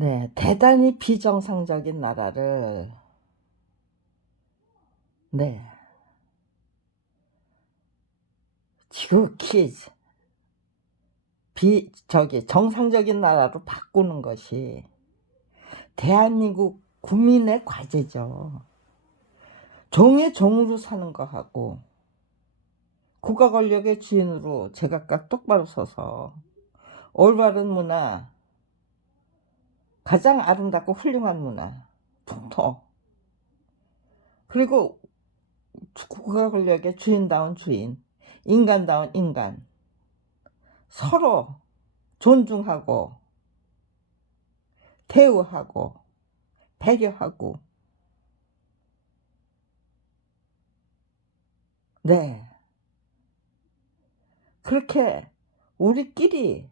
네, 대단히 비정상적인 나라를, 네, 지극히 정상적인 나라로 바꾸는 것이 대한민국 국민의 과제죠. 종의 종으로 사는 거하고 국가 권력의 주인으로 제각각 똑바로 서서 올바른 문화, 가장 아름답고 훌륭한 문화, 풍토, 그리고 국가 권력의 주인다운 주인, 인간다운 인간, 서로 존중하고 대우하고 배려하고, 네, 그렇게 우리끼리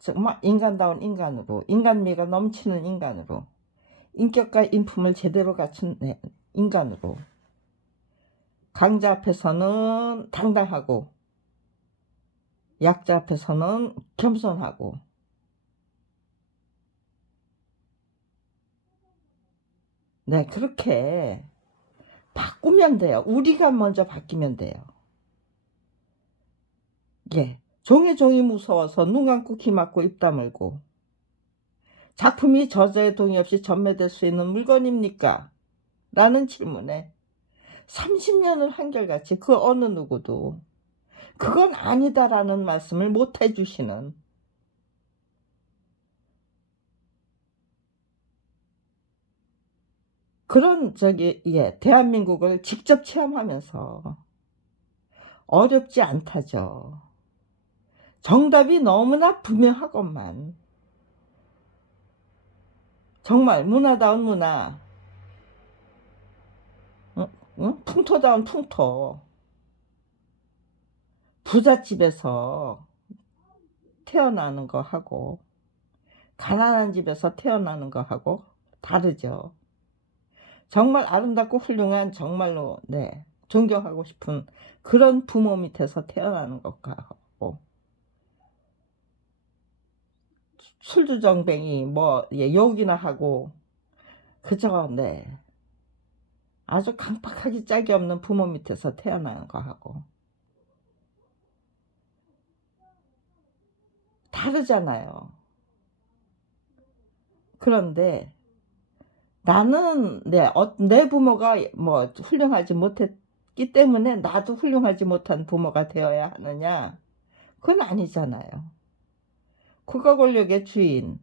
정말 인간다운 인간으로, 인간미가 넘치는 인간으로, 인격과 인품을 제대로 갖춘 인간으로, 강자 앞에서는 당당하고 약자 앞에서는 겸손하고, 네, 그렇게 바꾸면 돼요. 우리가 먼저 바뀌면 돼요. 예, 종이 무서워서 눈 감고 귀 막고 입 다물고, 작품이 저자의 동의 없이 전매될 수 있는 물건입니까? 라는 질문에 30년을 한결같이 그 어느 누구도 그건 아니다라는 말씀을 못 해주시는, 그런 대한민국을 직접 체험하면서 어렵지 않다죠. 정답이 너무나 분명하건만, 정말 문화다운 문화, 응? 응? 풍토다운 풍토, 부잣집에서 태어나는 거 하고 가난한 집에서 태어나는 거 하고 다르죠. 정말 아름답고 훌륭한, 정말로 존경하고 싶은 그런 부모 밑에서 태어나는 것과 하고, 술주정뱅이 욕이나 하고 그저 아주 강팍하기 짝이 없는 부모 밑에서 태어나는 거 하고 다르잖아요. 그런데 나는 내 부모가 훌륭하지 못했기 때문에 나도 훌륭하지 못한 부모가 되어야 하느냐? 그건 아니잖아요. 국가 권력의 주인,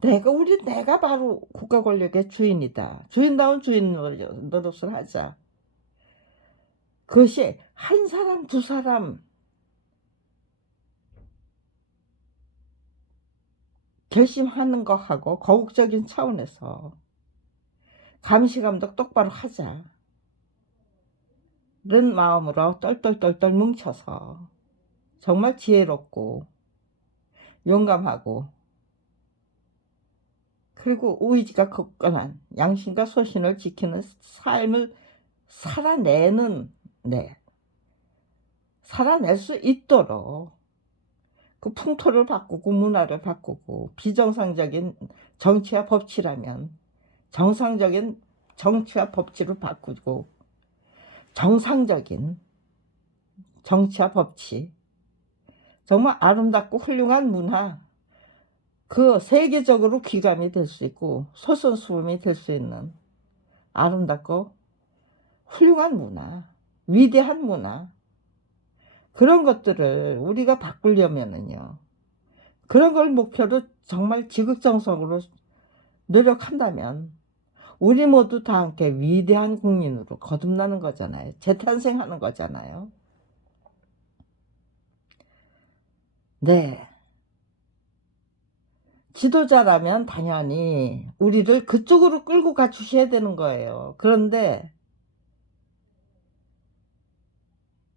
내가 바로 국가 권력의 주인이다. 주인다운 주인 노릇을 하자. 그것이 한 사람, 두 사람 결심하는 거하고 거국적인 차원에서 감시감독 똑바로 하자. 는 마음으로 똘똘똘똘 뭉쳐서 정말 지혜롭고 용감하고, 그리고 의지가 굳건한 양심과 소신을 지키는 삶을 살아내는, 살아낼 수 있도록 그 풍토를 바꾸고 문화를 바꾸고, 비정상적인 정치와 법치라면 정상적인 정치와 법치를 바꾸고, 정상적인 정치와 법치, 정말 아름답고 훌륭한 문화, 그 세계적으로 귀감이 될 수 있고 소선수범이 될 수 있는 아름답고 훌륭한 문화, 위대한 문화, 그런 것들을 우리가 바꾸려면은요, 그런 걸 목표로 정말 지극정성으로 노력한다면 우리 모두 다 함께 위대한 국민으로 거듭나는 거잖아요. 재탄생하는 거잖아요. 네. 지도자라면 당연히 우리를 그쪽으로 끌고 가 주셔야 되는 거예요. 그런데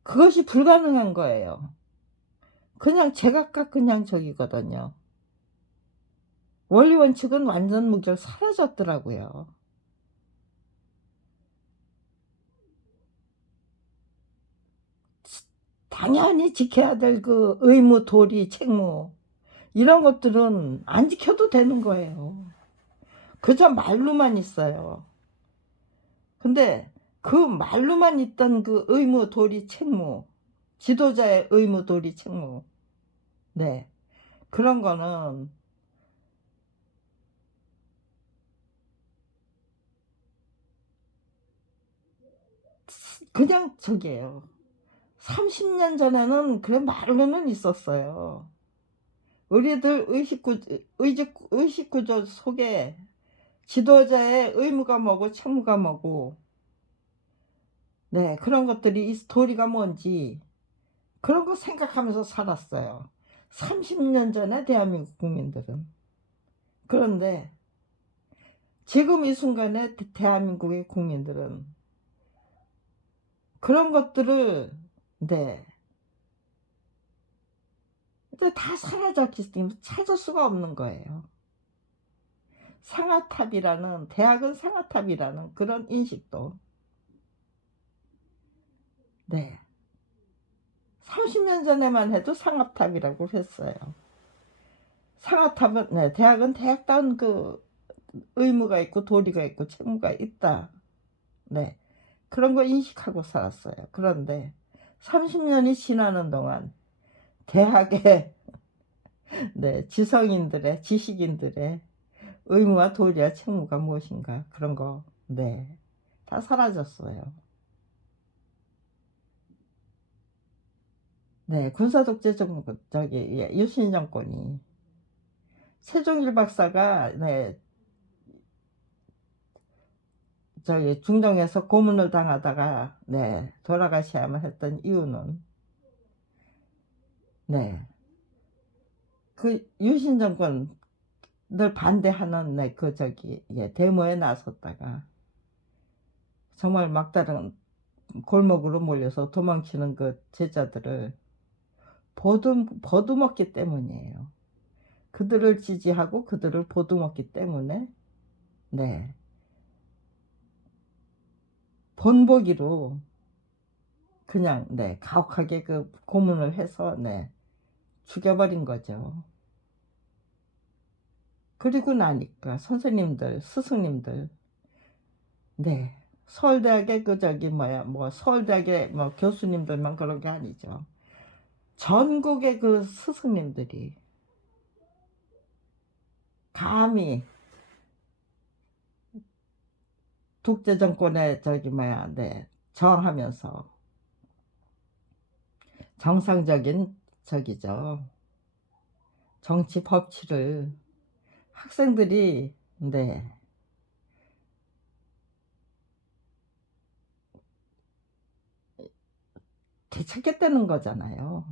그것이 불가능한 거예요. 그냥 제각각 그냥 저기거든요. 원리 원칙은 완전 무결 사라졌더라고요. 당연히 지켜야 될 그 의무, 도리, 책무, 이런 것들은 안 지켜도 되는 거예요. 그저 말로만 있어요. 근데 그 말로만 있던 그 의무, 도리, 책무, 지도자의 의무, 도리, 책무, 네, 그런 거는 그냥 저기예요. 30년 전에는 그래 말로는 있었어요. 우리들 의식구조 속에 지도자의 의무가 뭐고 책무가 뭐고, 네, 그런 것들이 이 도리가 뭔지 그런 거 생각하면서 살았어요. 30년 전에 대한민국 국민들은. 그런데 지금 이 순간에 대한민국의 국민들은 그런 것들을, 네, 이제 다 사라졌기 때문에 찾을 수가 없는 거예요. 상아탑이라는, 대학은 상아탑이라는 그런 인식도, 네, 30년 전에만 해도 상아탑이라고 했어요. 상아탑은, 네, 대학은 대학다운 그 의무가 있고 도리가 있고 책무가 있다. 네, 그런 거 인식하고 살았어요. 그런데 30년이 지나는 동안 대학의 네, 지성인들의, 지식인들의 의무와 도리와 책무가 무엇인가, 그런 거, 네, 다 사라졌어요. 네, 군사독재 정부, 저기, 예, 유신 정권이, 세종일 박사가, 네, 저기, 중정에서 고문을 당하다가, 네, 돌아가셔야만 했던 이유는, 네, 그 유신 정권을 반대하는, 네, 그, 저기, 예, 데모에 나섰다가, 정말 막다른 골목으로 몰려서 도망치는 그 제자들을 보듬었기 때문이에요. 그들을 지지하고 그들을 보듬었기 때문에, 네, 본보기로 그냥, 네, 가혹하게 그 고문을 해서, 네, 죽여버린 거죠. 그리고 나니까 선생님들, 스승님들, 네, 서울대학의 그 저기 뭐야, 뭐 서울대학의 뭐 교수님들만 그런 게 아니죠. 전국의 그 스승님들이 감히 독재 정권에 저기 뭐야, 네, 저항하면서 정상적인 저기죠, 정치 법치를 학생들이, 네, 되찾겠다는 거잖아요.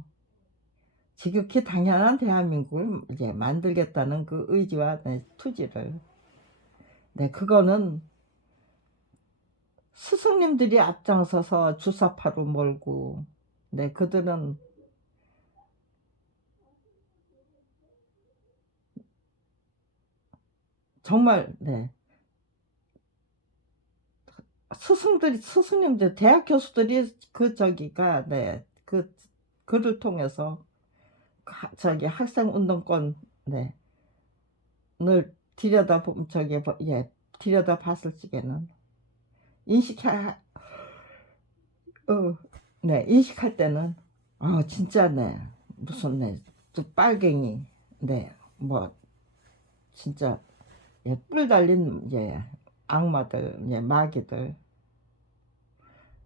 지극히 당연한 대한민국을 이제 만들겠다는 그 의지와, 네, 투지를, 네, 그거는 스승님들이 앞장서서 주사파로 몰고, 네, 그들은 정말, 네, 스승님들, 대학 교수들이 그 저기가, 네, 그 글을 통해서 저기 학생 운동권, 네, 늘 들여다보면 저기 예, 들여다 봤을 적에는 인식하 네, 인식할 때는 진짜, 네, 무슨, 네, 저 빨갱이, 네, 뭐 진짜, 예, 뿔 달린, 예, 악마들, 예, 마귀들,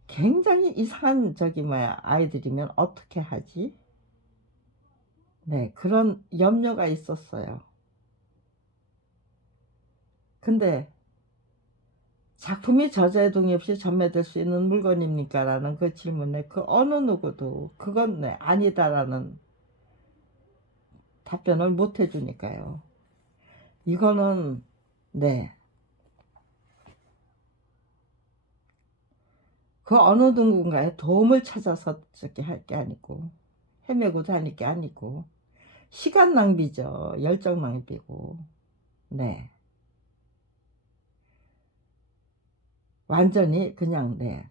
굉장히 이상한 저기 뭐야 아이들이면 어떻게 하지? 네, 그런 염려가 있었어요. 근데 작품이 저자의 동의 없이 전매될 수 있는 물건입니까? 라는 그 질문에 그 어느 누구도 그건, 네, 아니다라는 답변을 못 해주니까요. 이거는, 네, 그 어느 누군가의 도움을 찾아서 저렇게 할 게 아니고, 헤매고 다닐 게 아니고, 시간 낭비죠. 열정 낭비고, 네, 완전히 그냥, 네,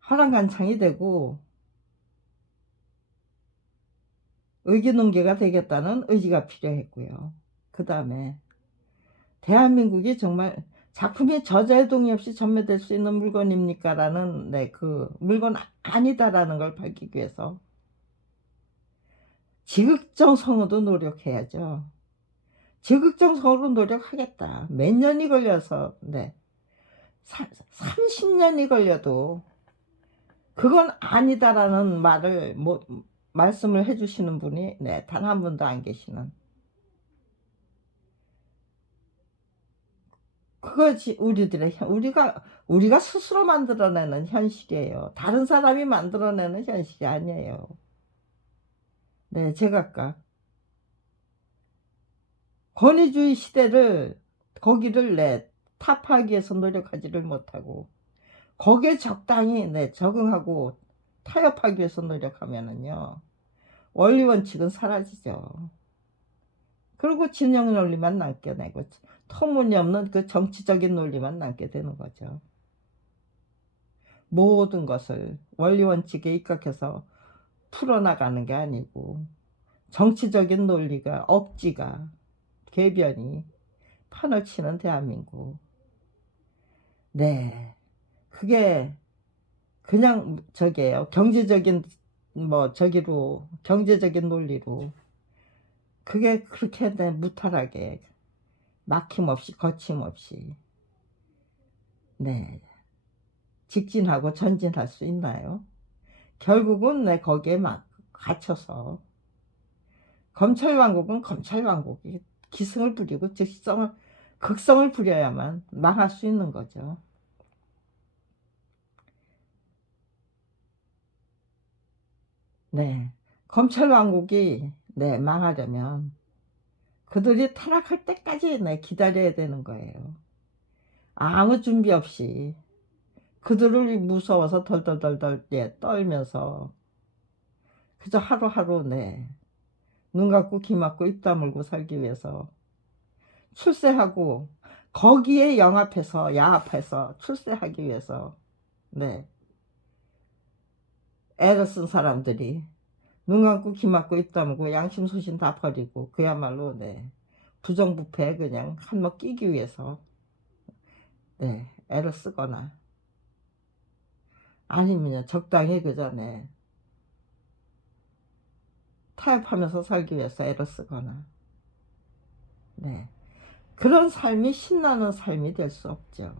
화랑간창이 되고, 의기농계가 되겠다는 의지가 필요했고요. 그 다음에 대한민국이 정말 작품이 저자의 동의 없이 전매될 수 있는 물건입니까? 라는 그 물건 아니다라는 걸 밝히기 위해서 지극정성으로 노력해야죠. 지극정성으로 노력하겠다. 몇 년이 걸려서 30년이 걸려도 그건 아니다라는 말을 말씀을 해주시는 분이 단 한 분도 안 계시는, 그것이 우리가 스스로 만들어내는 현실이에요. 다른 사람이 만들어내는 현실이 아니에요. 제각각 권위주의 시대를 거기를 타파하기 위해서 노력하지를 못하고 거기에 적당히 적응하고 타협하기 위해서 노력하면은요, 원리 원칙은 사라지죠. 그리고 진영 논리만 남게 되고 터무니없는 그 정치적인 논리만 남게 되는 거죠. 모든 것을 원리 원칙에 입각해서 풀어나가는 게 아니고 정치적인 논리가 억지가 궤변이 판을 치는 대한민국. 그게 그냥 저게요. 경제적인 경제적인 논리로 그게 그렇게 무탈하게 막힘없이 거침없이 직진하고 전진할 수 있나요? 결국은 거기에 막 갇혀서 검찰왕국은 검찰왕국이 기승을 부리고 극성을 부려야만 망할 수 있는 거죠. 검찰왕국이 망하려면 그들이 타락할 때까지 기다려야 되는 거예요. 아무 준비 없이 그들을 무서워서 덜덜덜덜 떨면서 그저 하루하루 눈 감고 귀 막고 입 다물고 살기 위해서 출세하고 거기에 야합해서 출세하기 위해서 애를 쓴 사람들이 눈 감고 귀 막고 입 다물고 양심 소신 다 버리고 그야말로 부정부패에 그냥 한몫 끼기 위해서 애를 쓰거나 아니면 적당히 그 전에 타협하면서 살기 위해서 애를 쓰거나 그런 삶이 신나는 삶이 될 수 없죠.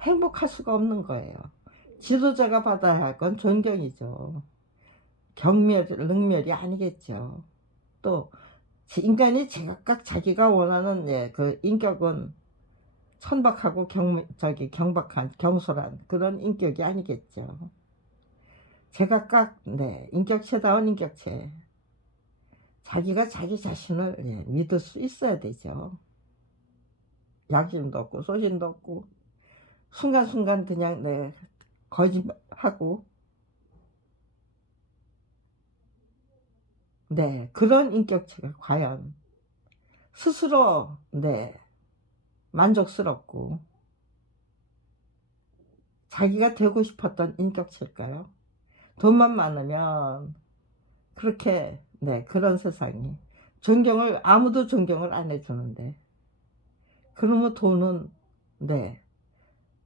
행복할 수가 없는 거예요. 지도자가 받아야 할 건 존경이죠. 능멸이 아니겠죠. 또 인간이 제각각 자기가 원하는 그 인격은 천박하고 경박한 경솔한 그런 인격이 아니겠죠. 제각각 인격체다운 인격체, 자기가 자기 자신을 믿을 수 있어야 되죠. 양심도 없고 소신도 없고 순간순간 그냥 거짓하고 그런 인격체가 과연 스스로 만족스럽고 자기가 되고 싶었던 인격체일까요? 돈만 많으면 그렇게 그런 세상이 아무도 존경을 안 해주는데, 그러면 돈은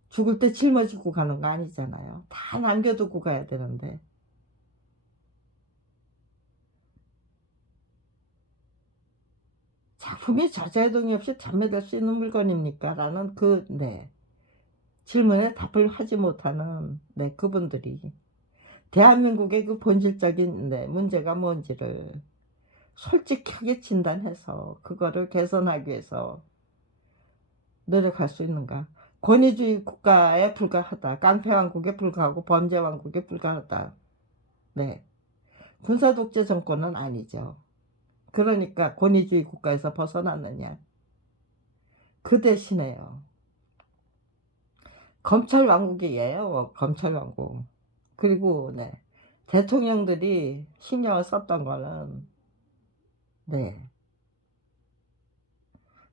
죽을 때 짊어지고 가는 거 아니잖아요. 다 남겨두고 가야 되는데 작품이 저자의 동의 없이 판매될 수 있는 물건입니까? 라는 그 질문에 답을 하지 못하는 그분들이 대한민국의 그 본질적인 문제가 뭔지를 솔직하게 진단해서 그거를 개선하기 위해서 노력할 수 있는가? 권위주의 국가에 불과하다. 깡패왕국에 불과하고 범죄왕국에 불과하다. 군사독재 정권은 아니죠. 그러니까 권위주의 국가에서 벗어났느냐? 그 대신에요, 검찰왕국이에요. 검찰왕국. 그리고 대통령들이 신경을 썼던 거는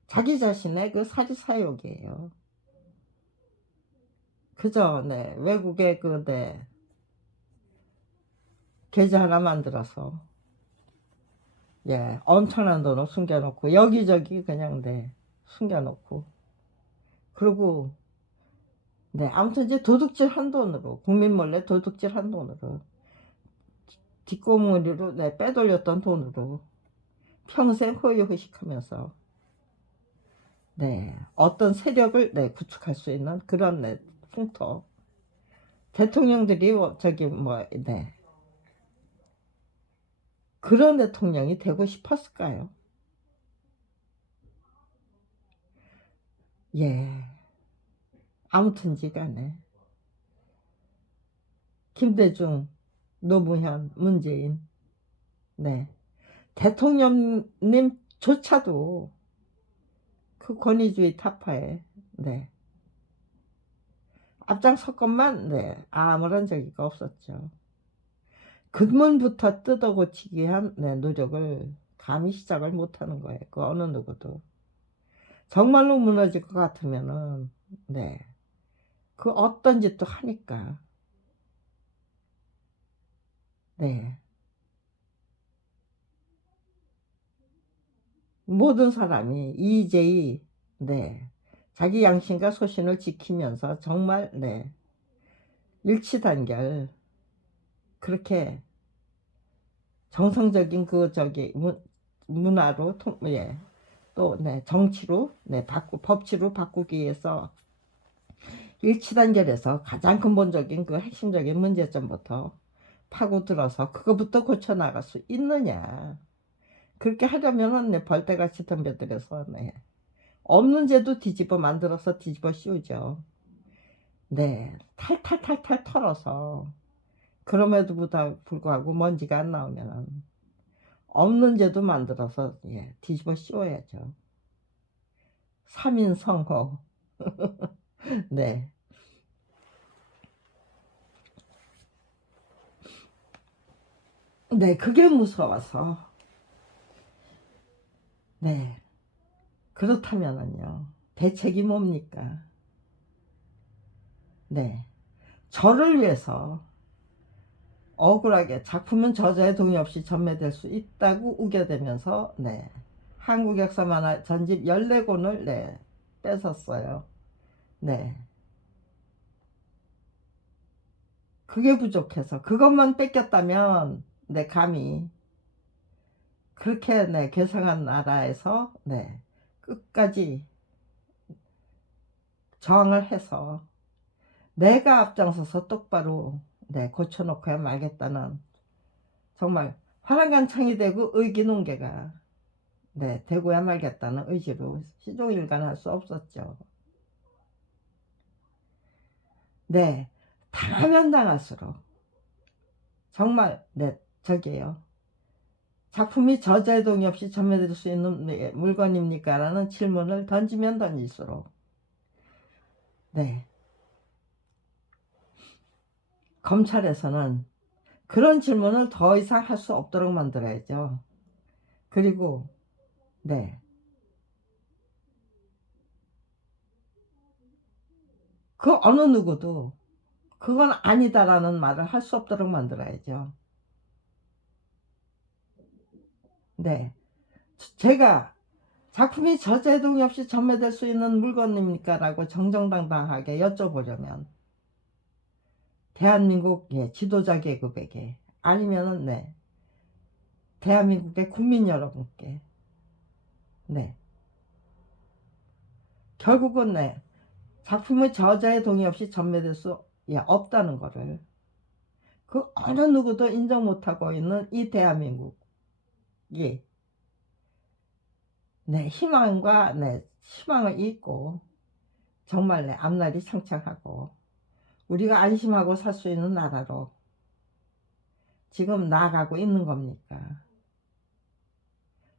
자기 자신의 그 사리사욕이에요. 그저 외국에 계좌 하나 만들어서 예, 엄청난 돈을 숨겨놓고 여기저기 그냥 네 숨겨놓고 그리고 네 아무튼 이제 도둑질 한 돈으로 국민 몰래 도둑질 한 돈으로 뒷고무리로 네 빼돌렸던 돈으로 평생 허유허식하면서 네 어떤 세력을 네 구축할 수 있는 그런 네 풍토 대통령들이 저기 네 그런 대통령이 되고 싶었을까요? 예 아무튼지 간에 김대중 노무현 문재인 네 대통령님조차도 그 권위주의 타파에 네 앞장섰건만 네 아무런 적이 없었죠. 근본부터 뜯어고치기 위한 네, 노력을 감히 시작을 못하는 거예요. 그 어느 누구도 정말로 무너질 것 같으면은 네 그 어떤 짓도 하니까 네 모든 사람이 이제의 네 자기 양심과 소신을 지키면서 정말 네 일치단결 그렇게 정성적인 그 저기 문화로 예, 또 네, 정치로 네, 법치로 바꾸기 위해서 일치단결해서 가장 근본적인 그 핵심적인 문제점부터 파고들어서 그거부터 고쳐나갈 수 있느냐. 그렇게 하려면은 네, 벌떼같이 덤벼들어서 네, 없는 죄도 뒤집어 만들어서 뒤집어 씌우죠. 네, 탈탈탈탈 털어서 그럼에도 불구하고 먼지가 안 나오면은 없는 죄도 만들어서 예, 뒤집어 씌워야죠. 3인성호. 네. 네, 그게 무서워서. 네. 그렇다면은요. 대책이 뭡니까? 네. 저를 위해서 억울하게 작품은 저자의 동의 없이 전매될 수 있다고 우겨대면서 네. 한국 역사 만화 전집 14권을 네. 뺏었어요. 네. 그게 부족해서 그것만 뺏겼다면 네, 감히 그렇게 네, 괴상한 나라에서 네, 끝까지 저항을 해서 내가 앞장서서 똑바로 네, 고쳐놓고야 말겠다는 정말 화랑간창이 되고 의기농개가 네, 되고야 말겠다는 의지로 시종일관할 수 없었죠. 네, 당하면 당할수록 정말 네, 저기에요. 작품이 저자의 동의 없이 전매될 수 있는 네, 물건입니까? 라는 질문을 던지면 던질수록 네, 검찰에서는 그런 질문을 더 이상 할 수 없도록 만들어야죠. 그리고 네, 그 어느 누구도 그건 아니다라는 말을 할 수 없도록 만들어야죠. 네, 제가 작품이 저자의 동의 없이 전매될 수 있는 물건입니까? 라고 정정당당하게 여쭤보려면 대한민국 예, 지도자 계급에게 아니면은 네, 대한민국의 국민 여러분께 네, 결국은 네, 작품의 저자의 동의 없이 전매될 수 예, 없다는 거를 그 어느 누구도 인정 못하고 있는 이 대한민국이 네, 희망과 네, 희망을 잊고 정말 네, 앞날이 창창하고 우리가 안심하고 살 수 있는 나라로 지금 나아가고 있는 겁니까?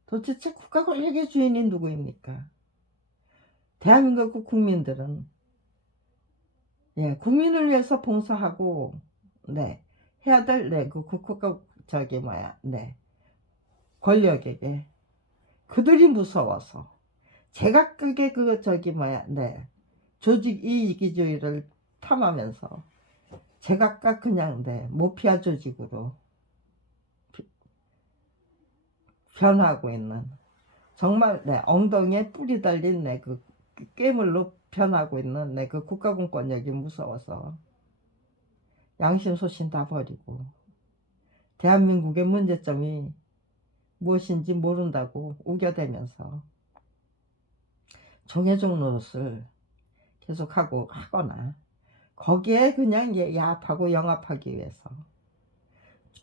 도대체 국가 권력의 주인이 누구입니까? 대한민국 국민들은 예, 국민을 위해서 봉사하고 네, 해야 될 네, 그 국가 저기 네, 권력에게 그들이 무서워서 제각각의 그 저기 네, 조직 이기주의를 탐하면서 제각각 그냥 네, 모피아 조직으로 변하고 있는, 정말 내 엉덩이에 뿔이 달린 내 그 괴물로 변하고 있는 내 그 국가공권력이 무서워서 양심 소신 다 버리고 대한민국의 문제점이 무엇인지 모른다고 우겨대면서 종해종 노릇을 계속하고 하거나 거기에 그냥 야합하고 영합하기 위해서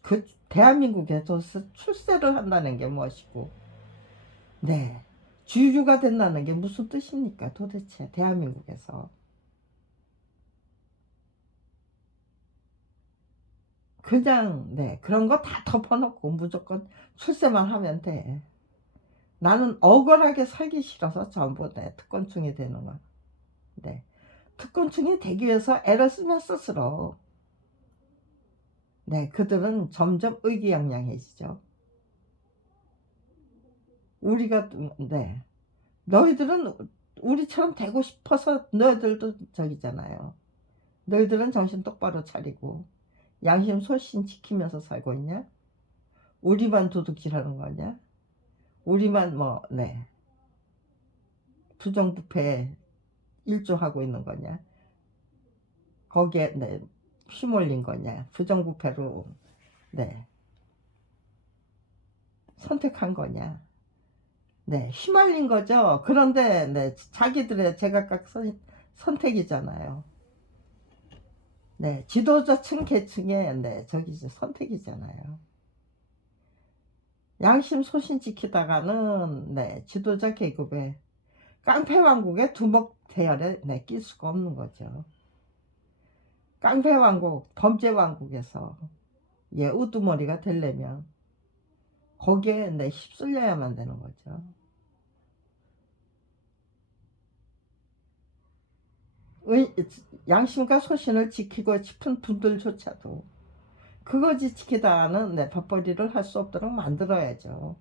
그 대한민국에서 출세를 한다는 게 무엇이고, 네, 주류가 된다는 게 무슨 뜻입니까 도대체. 대한민국에서 그냥 그런 거 다 덮어놓고 무조건 출세만 하면 돼. 나는 억울하게 살기 싫어서 전부 특권층이 되는 거야. 네, 특권층이 되기 위해서 애를 쓰면 쓸수록 그들은 점점 의기양양해지죠. 우리가 너희들은 우리처럼 되고 싶어서 너희들도 저기잖아요. 너희들은 정신 똑바로 차리고 양심 소신 지키면서 살고 있냐? 우리만 도둑질하는 거냐? 우리만 부정부패에 일조하고 있는 거냐? 거기에 휘몰린 거냐? 부정부패로 선택한 거냐? 휘말린 거죠. 그런데 자기들의 제각각 선택이잖아요. 지도자층 계층의 저기 선택이잖아요. 양심 소신 지키다가는 지도자 계급에 깡패왕국의 두목 대열에 낄 수가 없는 거죠. 깡패왕국, 범죄왕국에서 우두머리가 되려면 거기에 휩쓸려야만 되는 거죠. 양심과 소신을 지키고 싶은 분들조차도 그거지 지키다가는 밥벌이를 할 수 없도록 만들어야죠.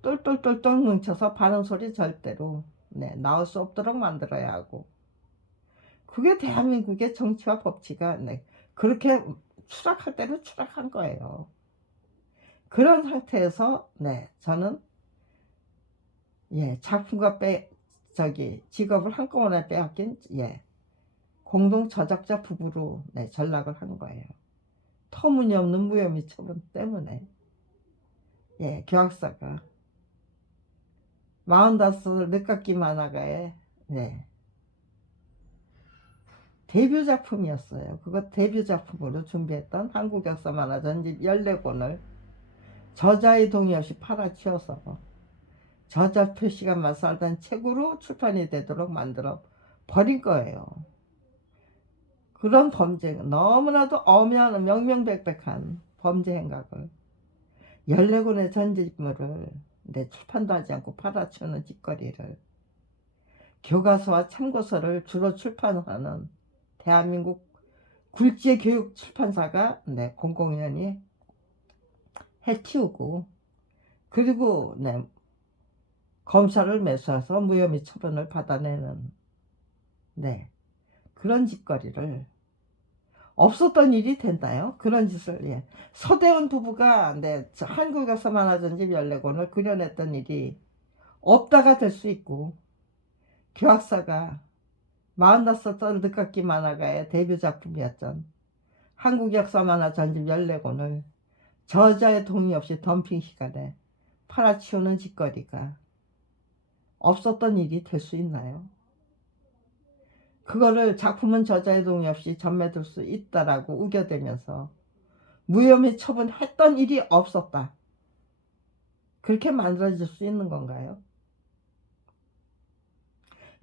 똘똘똘똘 뭉쳐서 바른 소리 절대로 나올 수 없도록 만들어야 하고, 그게 대한민국의 정치와 법치가 그렇게 추락할 대로 추락한 거예요. 그런 상태에서 저는 작품과 직업을 한꺼번에 빼앗긴 공동 저작자 부부로 전락을 한 거예요. 터무니없는 무혐의 처분 때문에. 교학사가 45 늦깎이 만화가의 데뷔 작품이었어요. 그거 데뷔 작품으로 준비했던 한국 역사 만화 전집 14권을 저자의 동의 없이 팔아치워서 저자 표시가만 살던 책으로 출판이 되도록 만들어 버린 거예요. 그런 범죄, 너무나도 엄연한 명명백백한 범죄 행각을 14권의 전집물을 출판도 하지 않고 팔아치우는 짓거리를 교과서와 참고서를 주로 출판하는 대한민국 굴지의 교육 출판사가 공공연히 해치우고, 그리고 검사를 매수해서 무혐의 처분을 받아내는 그런 짓거리를, 없었던 일이 된다요? 그런 짓을. 서대원 부부가 한국역사 만화전집 14권을 그려냈던 일이 없다가 될 수 있고, 교학사가 45살 늦깎이 만화가의 데뷔 작품이었던 한국 역사 만화 전집 14권을 저자의 동의 없이 덤핑 시간에 팔아치우는 짓거리가 없었던 일이 될 수 있나요? 그거를 작품은 저자의 동의 없이 전매될 수 있다라고 우겨대면서 무혐의 처분했던 일이 없었다, 그렇게 만들어질 수 있는 건가요?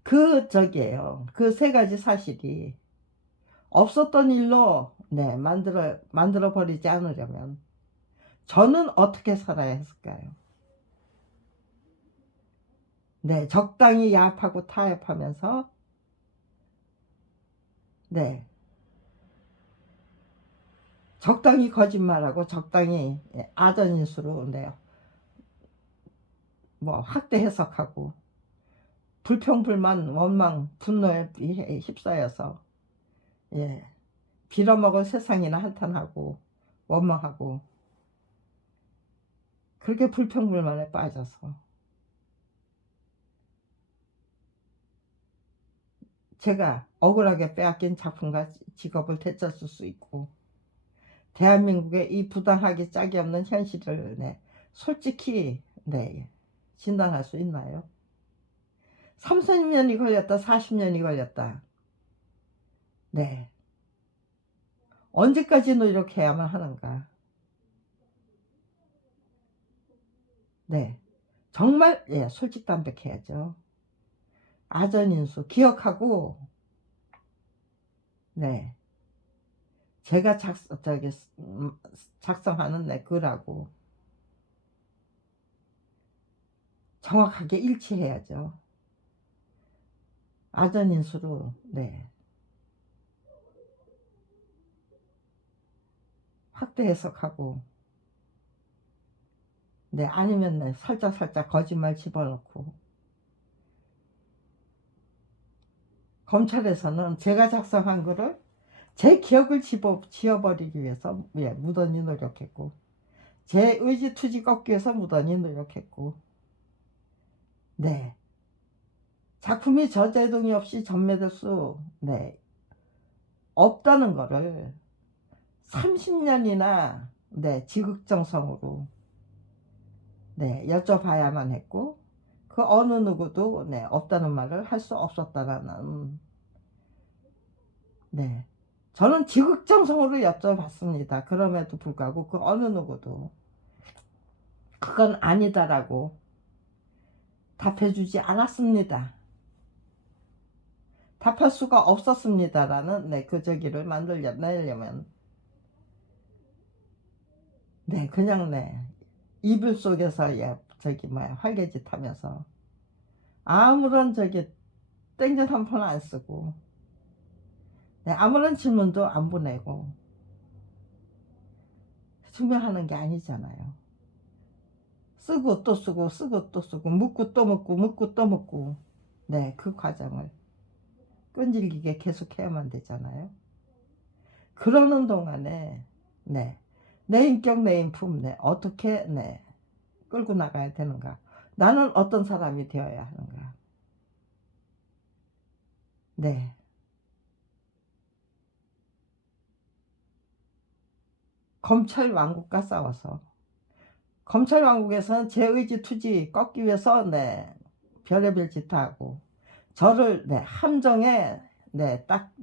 그 세 가지 사실이 없었던 일로 만들어 버리지 않으려면 저는 어떻게 살아야 했을까요? 적당히 야합하고 타협하면서 적당히 거짓말하고 적당히 아전인수로 확대 해석하고 불평불만 원망 분노에 휩싸여서 빌어먹을 세상이나 한탄하고 원망하고, 그렇게 불평불만에 빠져서 제가 억울하게 빼앗긴 작품과 직업을 되찾을 수 있고 대한민국의 이 부당하기 짝이 없는 현실을 솔직히 진단할 수 있나요? 30년이 걸렸다 40년이 걸렸다. 네. 언제까지 노력해야만 하는가. 네. 정말 솔직담백해야죠. 아전인수 기억하고 네. 제가 작성하는 글하고 정확하게 일치해야죠. 아전인수로 확대 해석하고 아니면 살짝 거짓말 집어넣고 검찰에서는 제가 작성한 글을 제 기억을 지워버리기 위해서 무던히 노력했고 제 의지투지 꺾기 위해서 무던히 노력했고 작품이 저자의 동의 없이 전매될 수 없다는 거를 30년이나 지극정성으로 여쭤봐야만 했고 그 어느 누구도 없다는 말을 할 수 없었다라는 저는 지극정성으로 여쭤봤습니다. 그럼에도 불구하고 그 어느 누구도 그건 아니다라고 답해주지 않았습니다. 답할 수가 없었습니다라는 그 저기를 만들려면 그냥 이불 속에서 활개짓 하면서 아무런 땡전 한 푼 안 쓰고 아무런 질문도 안 보내고 증명하는 게 아니잖아요. 쓰고 또 쓰고 쓰고 또 쓰고 묻고 또 묻고 묻고 또 묻고 그 과정을 끈질기게 계속해야만 되잖아요. 그러는 동안에 내 인격 내 인품 어떻게 끌고 나가야 되는가, 나는 어떤 사람이 되어야 하는가. 검찰 왕국과 싸워서 검찰 왕국에서는 제 의지 투지 꺾기 위해서 별의별 짓 하고 저를 함정에 딱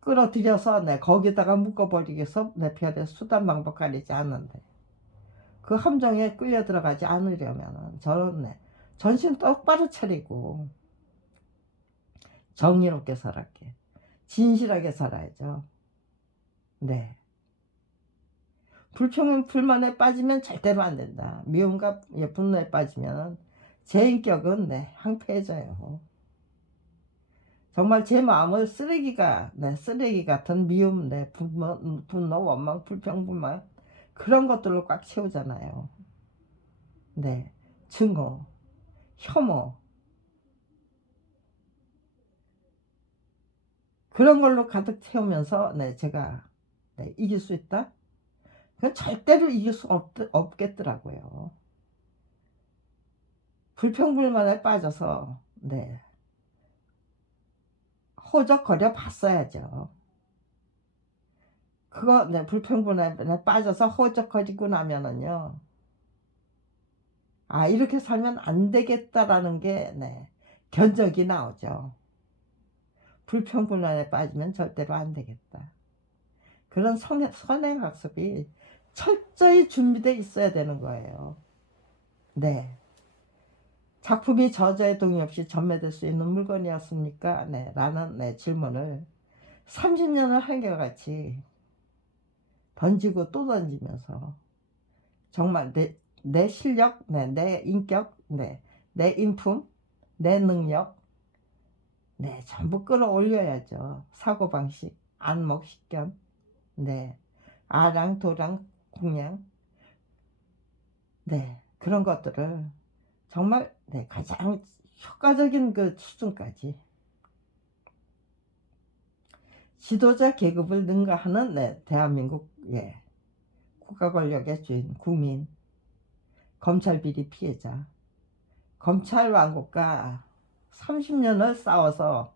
끌어들여서 거기다가 묶어버리기 위해서 별의 수단 방법 가리지 않는데 그 함정에 끌려 들어가지 않으려면 저는 전신 똑바로 차리고 정의롭게 살았게 진실하게 살아야죠. 불평 불만에 빠지면 절대로 안 된다. 미움과 분노에 빠지면 제 인격은 황폐해져요. 정말 제 마음을 쓰레기 같은 미움, 분노, 원망, 불평, 불만 그런 것들로 꽉 채우잖아요. 증오, 혐오 그런 걸로 가득 채우면서 제가 이길 수 있다? 그건 절대로 이길 수 없겠더라고요. 불평불만에 빠져서 호적거려 봤어야죠. 그거 불평불만에 빠져서 호적거리고 나면은요, 아 이렇게 살면 안 되겠다라는 게 견적이 나오죠. 불평불만에 빠지면 절대로 안 되겠다. 그런 선행학습이 철저히 준비되어 있어야 되는 거예요. 작품이 저자의 동의 없이 전매될 수 있는 물건이었습니까? 라는 질문을 30년을 한결같이 던지고 또 던지면서 정말 내 실력, 내 인격, 내 인품, 내 능력 전부 끌어올려야죠. 사고방식, 안목, 식견, 아랑, 도랑, 공양 그런 것들을 정말 가장 효과적인 그 수준까지 지도자 계급을 능가하는 대한민국 국가 권력의 주인, 국민, 검찰 비리 피해자, 검찰 왕국과 30년을 싸워서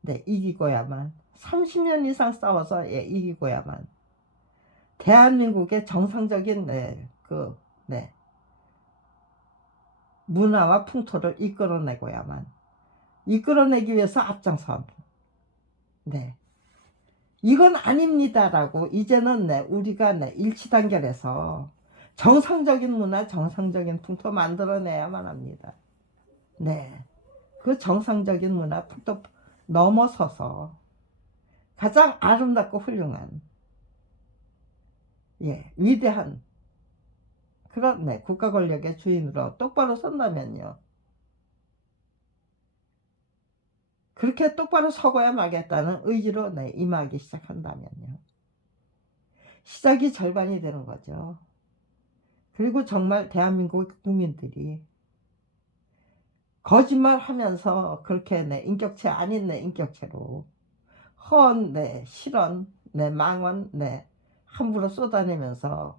네, 이기고야만 30년 이상 싸워서 예, 이기고야만 대한민국의 정상적인 네, 문화와 풍토를 이끌어내기 위해서 앞장선 네. 이건 아닙니다라고 이제는 네, 우리가 네, 일치단결해서 정상적인 문화, 정상적인 풍토 만들어내야만 합니다. 네, 그 정상적인 문화, 풍토 넘어서서 가장 아름답고 훌륭한 예, 위대한 그런 네, 국가 권력의 주인으로 똑바로 선다면요. 그렇게 똑바로 서고야 말겠다는 의지로 네, 임하기 시작한다면요. 시작이 절반이 되는 거죠. 그리고 정말 대한민국 국민들이 거짓말하면서 그렇게 내 인격체 아닌 내 인격체로 허언 내 실언 내 망언 내 함부로 쏟아내면서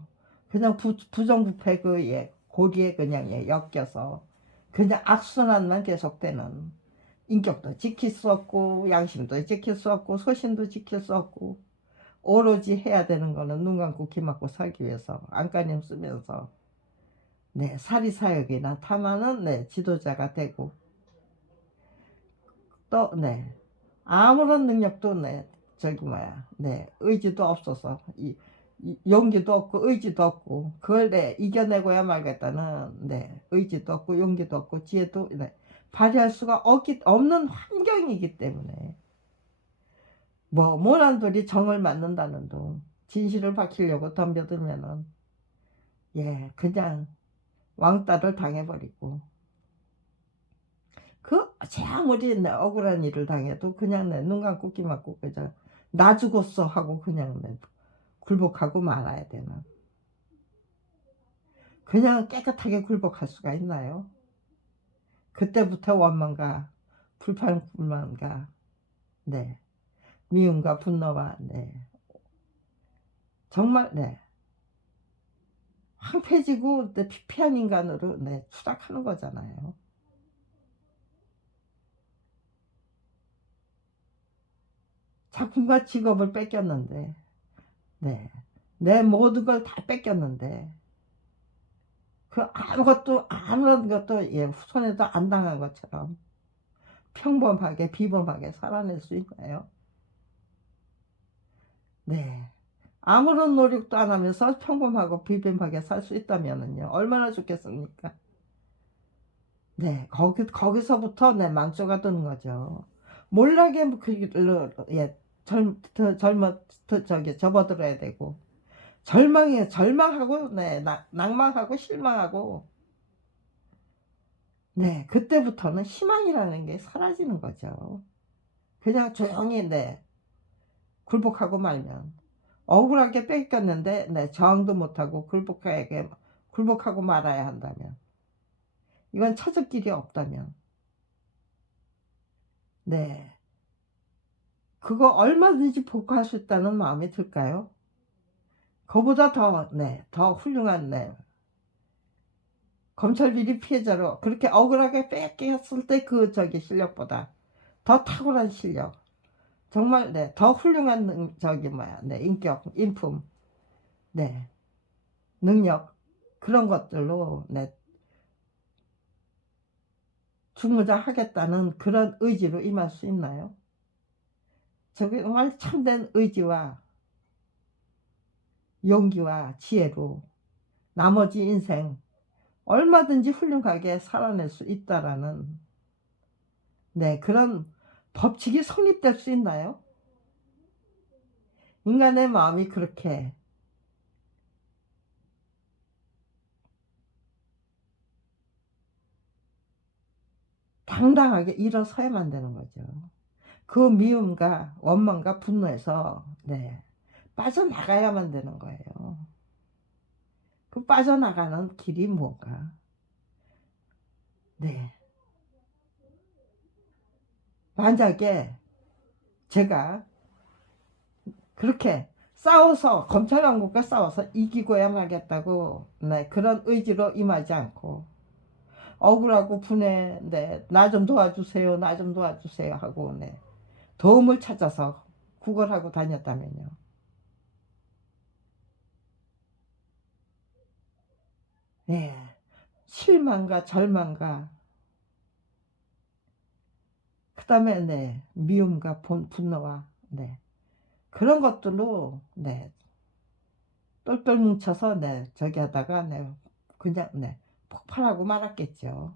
그냥 부정부패 그의 고리에 그냥 엮여서 그냥 악순환만 계속되는 인격도 지킬 수 없고 양심도 지킬 수 없고 소신도 지킬 수 없고 오로지 해야 되는 거는 눈 감고 귀 막고 살기 위해서 안간힘 쓰면서 네, 사리사욕이나 탐하는 네, 지도자가 되고 또 네, 아무런 능력도 네, 네, 의지도 없어서 용기도 없고 의지도 없고 그걸 네, 이겨내고야 말겠다는 네, 의지도 없고 용기도 없고 지혜도 네, 발휘할 수가 없는 환경이기 때문에 뭐 모난돌이 정을 맞는다는 둥 진실을 밝히려고 덤벼들면은 예, 그냥 왕따를 당해버리고 제 아무리 억울한 일을 당해도 그냥 눈 감고 귀 막고 그냥 나 죽었어 하고 그냥 굴복하고 말아야 되는 그냥 깨끗하게 굴복할 수가 있나요? 그때부터 원망과 불만과 네 미움과 분노와 네 정말 네 황폐지고 네, 피폐한 인간으로 네 추락하는 거잖아요. 작품과 직업을 뺏겼는데 네. 내 모든 걸 다 뺏겼는데 아무런 것도 예, 손에도 안 당한 것처럼 평범하게 비범하게 살아낼 수 있나요? 네. 아무런 노력도 안 하면서 평범하고 비범하게 살 수 있다면요. 얼마나 좋겠습니까? 네. 거기서부터 네, 망조가 드는 거죠. 몰락에 그 길로 예, 접어들어야 되고 절망하고 네, 낭망하고 실망하고 네, 그때부터는 희망이라는 게 사라지는 거죠. 그냥 조용히 네, 굴복하고 말면 억울하게 뺏겼는데 네, 저항도 못하고 굴복하고 말아야 한다면 이건 찾을 길이 없다면 네, 그거 얼마든지 복구할 수 있다는 마음이 들까요? 그보다 더 훌륭한 검찰 비리 피해자로 그렇게 억울하게 뺏겼을 때 실력보다 더 탁월한 실력 정말 더 훌륭한 인격, 인품, 네, 능력 그런 것들로 죽무자 하겠다는 그런 의지로 임할 수 있나요? 정말 참된 의지와 용기와 지혜로 나머지 인생 얼마든지 훌륭하게 살아낼 수 있다라는 그런 법칙이 성립될 수 있나요? 인간의 마음이 그렇게 당당하게 일어서야만 되는 거죠. 그 미움과 원망과 분노에서 빠져나가야만 되는 거예요. 그 빠져나가는 길이 뭔가? 네. 만약에 제가 그렇게 싸워서 검찰왕국과 싸워서 이기고야 말겠다고 네, 그런 의지로 임하지 않고 억울하고 분해 네, 나 좀 도와주세요 나 좀 도와주세요 하고 네, 도움을 찾아서 구걸하고 다녔다면요. 네, 실망과 절망과 그 다음에 네, 미움과 분노와 네, 그런 것들로 네, 똘똘 뭉쳐서 네, 저기 하다가 네, 그냥 네, 폭발하고 말았겠죠.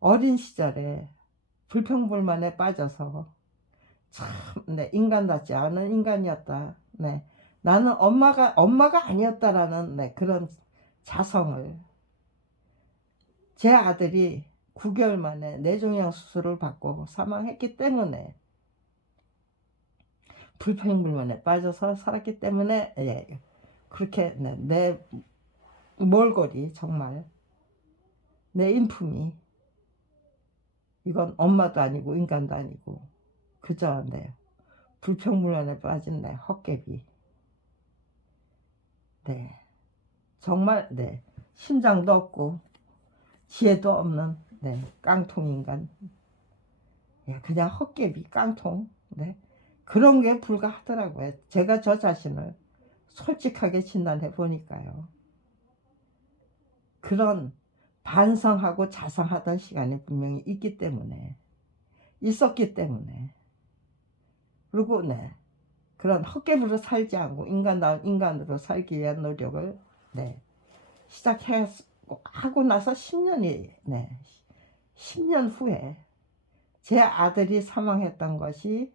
어린 시절에 불평불만에 빠져서 참, 네, 인간답지 않은 인간이었다. 네, 나는 엄마가 아니었다라는 네, 그런 자성을 제 아들이 9개월 만에 뇌종양 수술을 받고 사망했기 때문에 불평불만에 빠져서 살았기 때문에 예, 그렇게 네, 내 몰골이 정말 내 인품이 이건 엄마도 아니고 인간도 아니고 그저 네, 불평불만에 빠진 네, 헛개비 네, 정말 네, 심장도 없고 지혜도 없는 네, 깡통인간 예, 그냥 헛개비 깡통 네, 그런 게 불가하더라고요. 제가 저 자신을 솔직하게 진단해 보니까요. 그런 반성하고 자성하던 시간이 분명히 있었기 때문에 그리고 네, 그런 헛개비로 살지 않고 인간다운 인간으로 살기 위한 노력을 네, 하고 나서 10년이 네, 10년 후에 제 아들이 사망했던 것이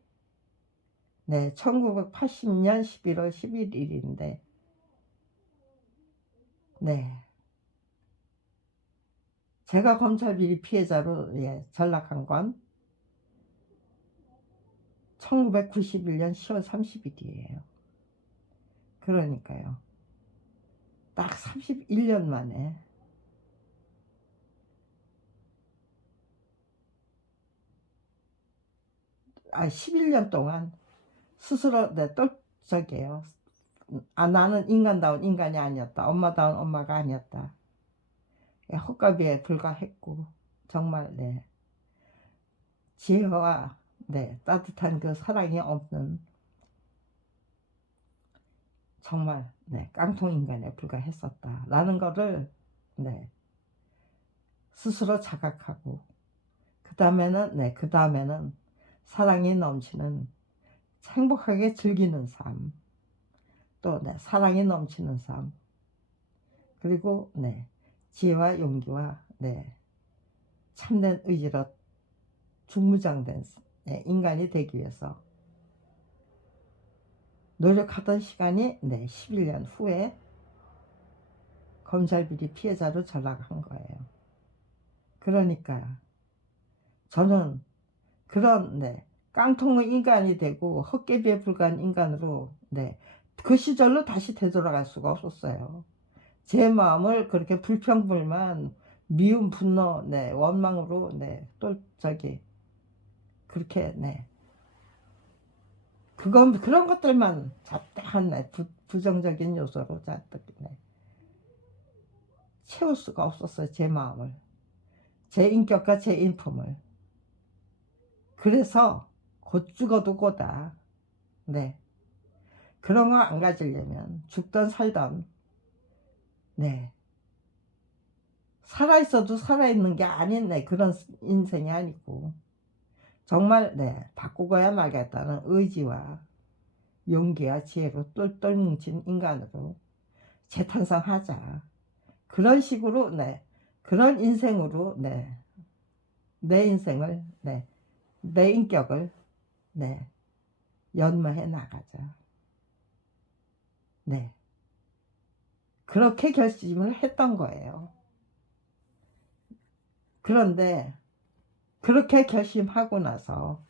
네, 1980년 11월 11일인데 네, 제가 검찰 비리 피해자로 예, 전락한 건 1991년 10월 30일이에요. 그러니까요. 딱 31년 만에 11년 동안 스스로 저기요. 나는 인간다운 인간이 아니었다. 엄마다운 엄마가 아니었다. 헛가비에 불과했고 정말 네, 지혜와 네, 따뜻한 그 사랑이 없는 정말 네, 깡통 인간에 불과했었다라는 거를 네, 스스로 자각하고 그 다음에는 사랑이 넘치는 행복하게 즐기는 삶, 또 네, 사랑이 넘치는 삶, 그리고 네, 지혜와 용기와 네, 참된 의지로 중무장된 네, 인간이 되기 위해서 노력하던 시간이 네, 11년 후에 검찰비리 피해자로 전락한 거예요. 그러니까 저는 그런 네, 깡통의 인간이 되고 헛개비에 불과한 인간으로 네, 그 시절로 다시 되돌아갈 수가 없었어요. 제 마음을 그렇게 불평불만 미움 분노 네, 원망으로 네, 또 저기 그렇게 네, 그런 것들만 잡다한 네, 부정적인 요소로 잔뜩 네, 채울 수가 없었어요. 제 마음을, 제 인격과 제 인품을. 그래서 곧 죽어도 고다. 네, 그런 거 안 가지려면 죽던 살던 네, 살아있어도 살아있는 게 아닌 네, 그런 인생이 아니고 정말 네, 바꾸고야 말겠다는 의지와 용기와 지혜로 똘똘 뭉친 인간으로 재탄생하자. 그런 식으로 네, 그런 인생으로 네, 내 인생을 네, 내 인격을 네, 연마해 나가자. 네, 그렇게 결심을 했던 거예요. 그런데 그렇게 결심하고 나서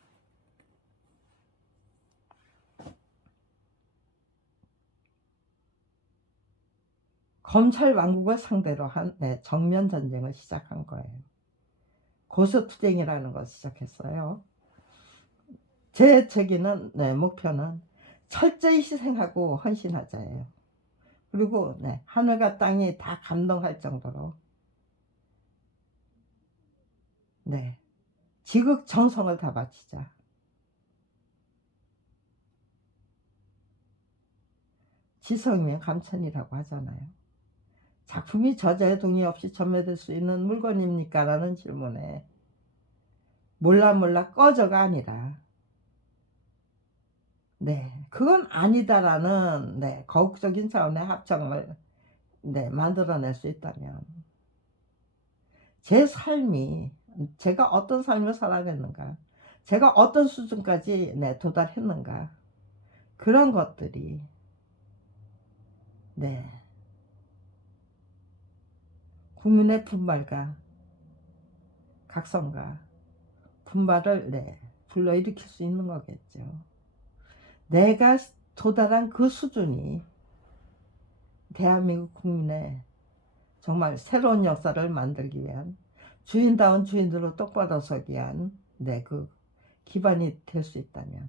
검찰 왕국을 상대로 한 네, 정면 전쟁을 시작한 거예요. 고서투쟁이라는 것을 시작했어요. 제 목표는 철저히 희생하고 헌신하자예요. 그리고 하늘과 땅이 다 감동할 정도로 지극정성을 다 바치자. 지성이면 감천이라고 하잖아요. 작품이 저자의 동의 없이 전매될 수 있는 물건입니까? 라는 질문에 몰라 꺼져가 아니라 그건 아니다라는 거국적인 차원의 합정을 만들어낼 수 있다면 제 삶이 제가 어떤 삶을 살아냈는가, 제가 어떤 수준까지 도달했는가, 그런 것들이 국민의 분발과 각성과 분발을 불러일으킬 수 있는 거겠죠. 내가 도달한 그 수준이 대한민국 국민의 정말 새로운 역사를 만들기 위한 주인다운 주인으로 똑바로 서기 위한 그 기반이 될 수 있다면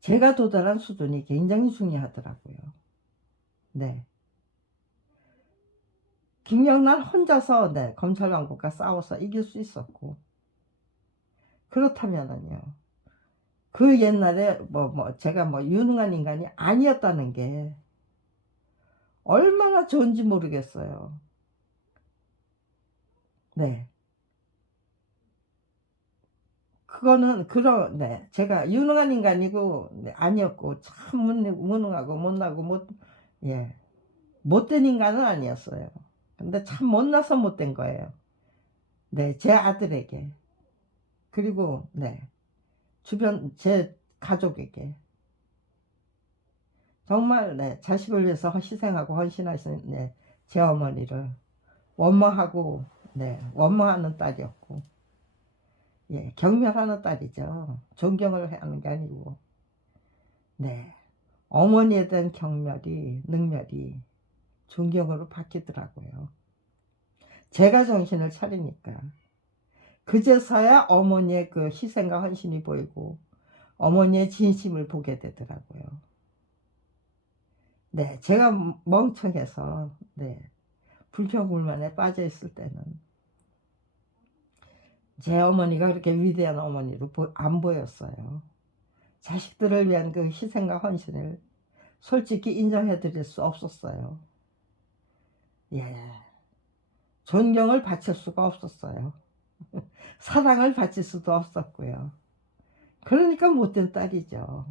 제가 도달한 수준이 굉장히 중요하더라고요. 김영란 혼자서 검찰왕국과 싸워서 이길 수 있었고, 그렇다면은요, 그 옛날에 제가 유능한 인간이 아니었다는 게 얼마나 좋은지 모르겠어요. 그거는 제가 유능한 인간이고 아니었고 참 무능하고 못나고 못된 인간은 아니었어요. 근데 참 못나서 못된 거예요. 제 아들에게, 그리고 주변 제 가족에게 정말 자식을 위해서 희생하고 헌신하신 제 어머니를 원망하고 원망하는 딸이었고, 경멸하는 딸이죠. 존경을 하는 게 아니고 어머니에 대한 경멸이, 능멸이 존경으로 바뀌더라고요. 제가 정신을 차리니까 그제서야 어머니의 그 희생과 헌신이 보이고 어머니의 진심을 보게 되더라고요. 제가 멍청해서 불평불만에 빠져 있을 때는 제 어머니가 그렇게 위대한 어머니로 안 보였어요. 자식들을 위한 그 희생과 헌신을 솔직히 인정해 드릴 수 없었어요. 존경을 바칠 수가 없었어요. 사랑을 바칠 수도 없었고요. 그러니까 못된 딸이죠.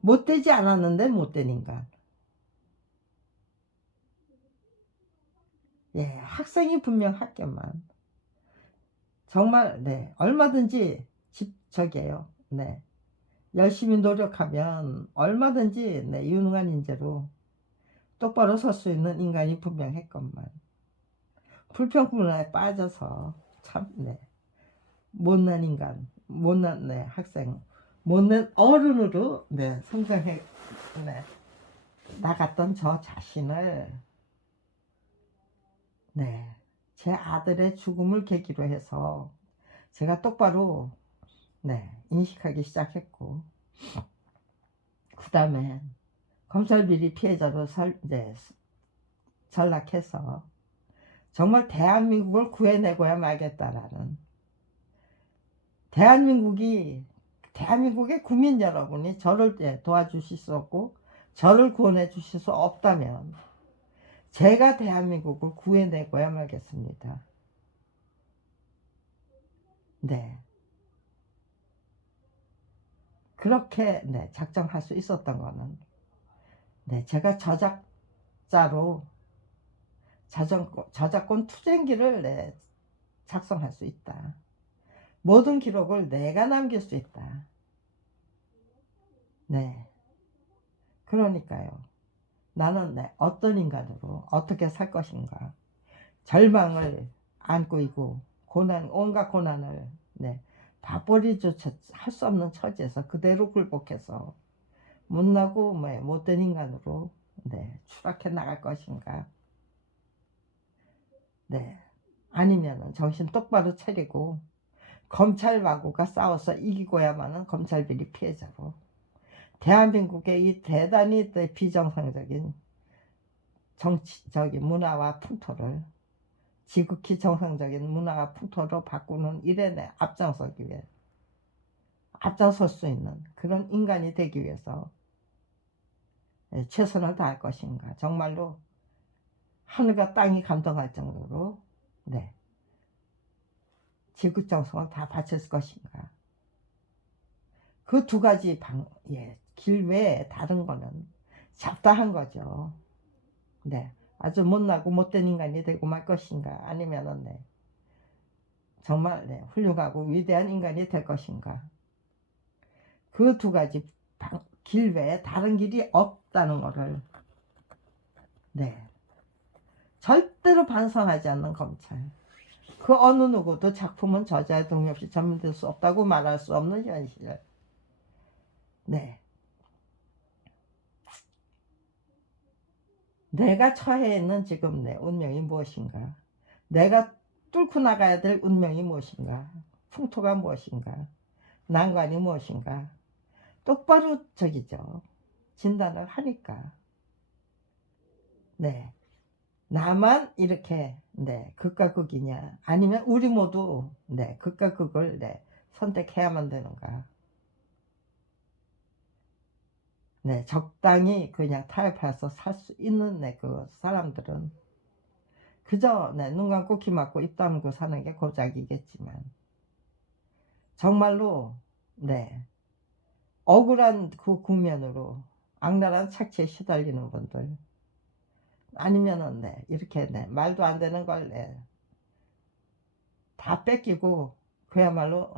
못되지 않았는데 못된 인간. 학생이 분명 학교만 정말 얼마든지 열심히 노력하면 얼마든지 유능한 인재로 똑바로 설 수 있는 인간이 분명했건만 불평불만에 빠져서 참 못난 인간, 못난 학생, 못난 어른으로 성장해 나갔던 저 자신을 제 아들의 죽음을 계기로 해서 제가 똑바로 인식하기 시작했고, 그 다음에 검찰 비리 피해자로 전락해서 정말 대한민국을 구해내고야 말겠다라는, 대한민국의 국민 여러분이 저를 도와주실 수 없고 저를 구원해 주실 수 없다면 제가 대한민국을 구해내고야 말겠습니다. 그렇게 작정할 수 있었던 거는 제가 저작자로 저작권 투쟁기를 작성할 수 있다. 모든 기록을 내가 남길 수 있다. 그러니까요. 나는 어떤 인간으로 어떻게 살 것인가. 절망을 안고 있고 온갖 고난을 밥벌이조차 할 수 없는 처지에서 그대로 굴복해서 못나고 못된 인간으로 추락해 나갈 것인가. 아니면은 정신 똑바로 차리고 검찰하고가 싸워서 이기고야만은 검찰 비리 피해자로 대한민국의 이 대단히 비정상적인 문화와 풍토를 지극히 정상적인 문화와 풍토로 바꾸는 일에 앞장설 수 있는 그런 인간이 되기 위해서 최선을 다할 것인가. 정말로 하늘과 땅이 감동할 정도로 지극정성을 다 바칠 것인가. 그 두 가지 길 외에 다른 거는 잡다한 거죠. 아주 못나고 못된 인간이 되고 말 것인가. 아니면은 정말 훌륭하고 위대한 인간이 될 것인가. 그 두 가지 길 외에 다른 길이 없다는 거를 절대로 반성하지 않는 검찰. 그 어느 누구도 작품은 저자의 동의 없이 전문될 수 없다고 말할 수 없는 현실. 내가 처해 있는 지금 내 운명이 무엇인가. 내가 뚫고 나가야 될 운명이 무엇인가. 풍토가 무엇인가. 난관이 무엇인가. 똑바로 진단을 하니까 나만 이렇게 극과 극이냐, 아니면 우리 모두 극과 극을 선택해야만 되는가. 적당히 그냥 타협해서 살 수 있는 그 사람들은 그저 눈 감고 귀 막고 입 다물고 사는 게 고작이겠지만, 정말로 억울한 그 국면으로 악랄한 착취에 시달리는 분들, 아니면은 이렇게 말도 안 되는 걸 다 뺏기고 그야말로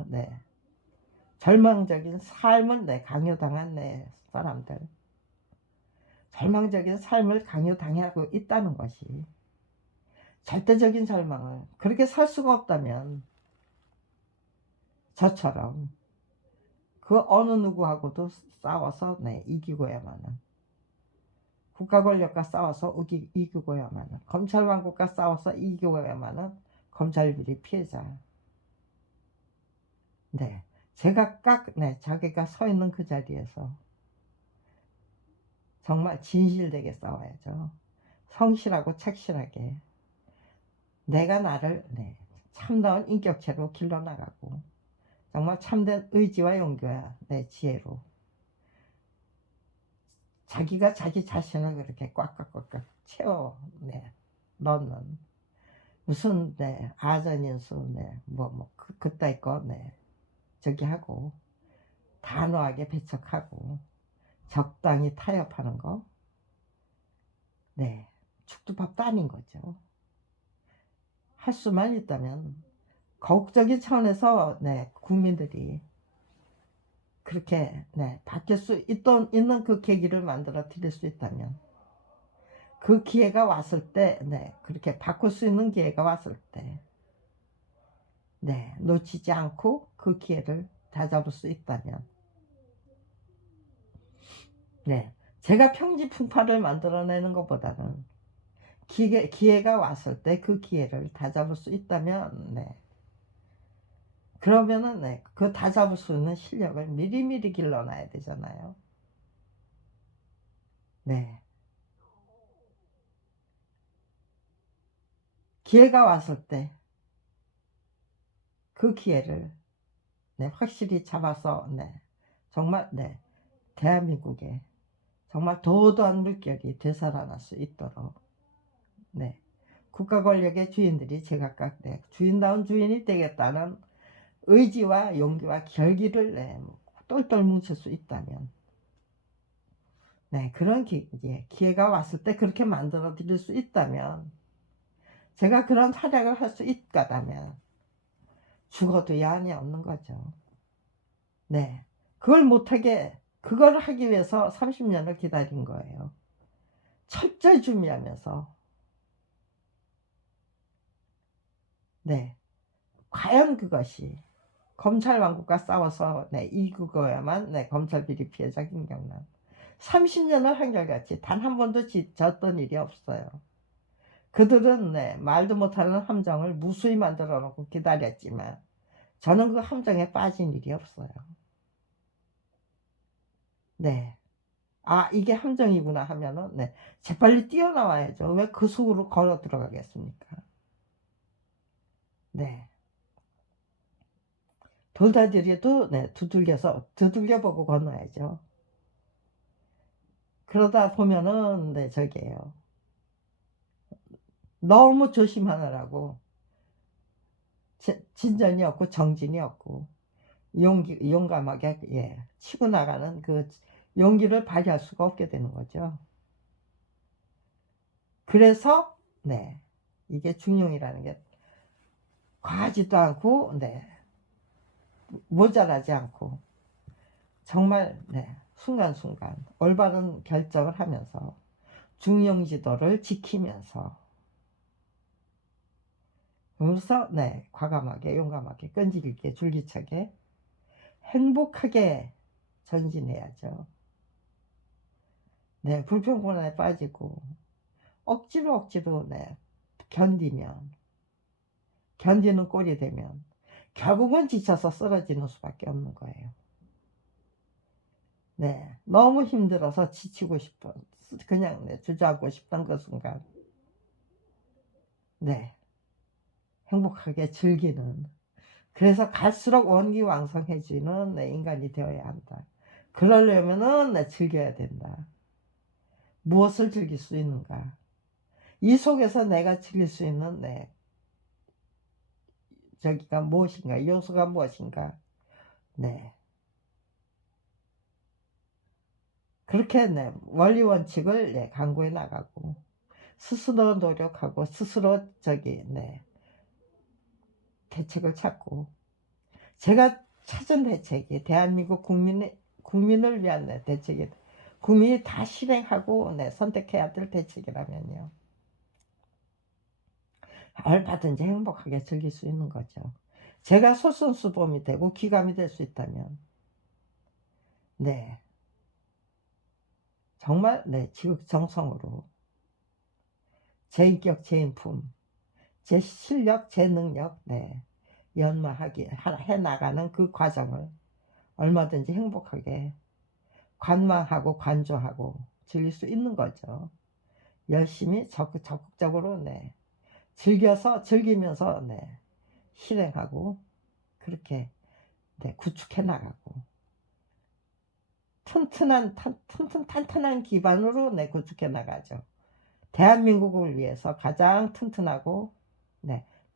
절망적인 삶을 강요당한 사람들, 절망적인 삶을 강요당하고 있다는 것이, 절대적인 절망을 그렇게 살 수가 없다면 저처럼 그 어느 누구하고도 싸워서 이기고야만은, 국가 권력과 싸워서 이기고야만은, 검찰 왕국과 싸워서 이기고야만은 검찰 비리 피해자. 제가 자기가 서 있는 그 자리에서 정말 진실되게 싸워야죠. 성실하고 착실하게 내가 나를 참다운 인격체로 길러나가고, 정말 참된 의지와 용기와 지혜로 자기가 자기 자신을 그렇게 꽉꽉꽉꽉 채워 넣는, 무슨 아전인수 그따위 거 저기 하고, 단호하게 배척하고 적당히 타협하는 거, 죽도 밥도 아닌 거죠. 할 수만 있다면, 거국적인 차원에서 국민들이 그렇게 바뀔 수 있는 그 계기를 만들어 드릴 수 있다면, 그 기회가 왔을 때 그렇게 바꿀 수 있는 기회가 왔을 때 놓치지 않고 그 기회를 다잡을 수 있다면, 제가 평지풍파를 만들어내는 것보다는 기회가 왔을 때 그 기회를 다잡을 수 있다면, 그러면은 그 다잡을 수 있는 실력을 미리미리 길러놔야 되잖아요. 기회가 왔을 때 그 기회를 확실히 잡아서 정말 대한민국에 정말 도도한 물결이 되살아날 수 있도록 국가 권력의 주인들이 제각각 주인다운 주인이 되겠다는 의지와 용기와 결기를 똘똘 뭉칠 수 있다면, 그런 기회가 왔을 때 그렇게 만들어 드릴 수 있다면, 제가 그런 활약을 할 수 있다면 죽어도 야한이 없는 거죠. 그걸 하기 위해서 30년을 기다린 거예요. 철저히 준비하면서. 과연 그것이 검찰 왕국과 싸워서 이기고야만 검찰 비리 피해자 김경란, 30년을 한결같이 단 한 번도 졌던 일이 없어요. 그들은 말도 못하는 함정을 무수히 만들어 놓고 기다렸지만 저는 그 함정에 빠진 일이 없어요. 네. 아, 이게 함정이구나 하면은 재빨리 뛰어나와야죠. 왜 그 속으로 걸어 들어가겠습니까? 네. 돌다리도 두들겨보고 건너야죠. 그러다 보면은 저게요. 너무 조심하느라고 진전이 없고 정진이 없고 용감하게 치고 나가는 그 용기를 발휘할 수가 없게 되는 거죠. 그래서 이게 중용이라는 게 과하지도 않고 모자라지 않고 정말 순간순간 올바른 결정을 하면서 중용지도를 지키면서 그래서 과감하게 용감하게 끈질 있게 줄기차게 행복하게 전진해야죠. 불평불만에 빠지고 억지로 견디는 꼴이 되면 결국은 지쳐서 쓰러지는 수밖에 없는 거예요. 너무 힘들어서 지치고 싶어 그냥 주저앉고 싶던 그 순간 행복하게 즐기는, 그래서 갈수록 원기왕성해지는 인간이 되어야 한다. 그러려면은 즐겨야 된다. 무엇을 즐길 수 있는가? 이 속에서 내가 즐길 수 있는 저기가 무엇인가? 요소가 무엇인가? 그렇게 원리 원칙을 강구해 나가고 스스로 노력하고 스스로 대책을 찾고, 제가 찾은 대책이 대한민국 국민을 위한 대책이, 국민이 다 실행하고 선택해야 될 대책이라면요, 얼마든지 행복하게 즐길 수 있는 거죠. 제가 솔선수범이 되고 기감이 될 수 있다면 정말 지극정성으로 제 인격, 제 인품, 제 실력, 제 능력 연마하게 해나가는 그 과정을 얼마든지 행복하게 관망하고 관조하고 즐길 수 있는 거죠. 열심히 적극적으로 즐기면서 실행하고 그렇게 구축해 나가고 탄탄한 기반으로 구축해 나가죠. 대한민국을 위해서 가장 튼튼하고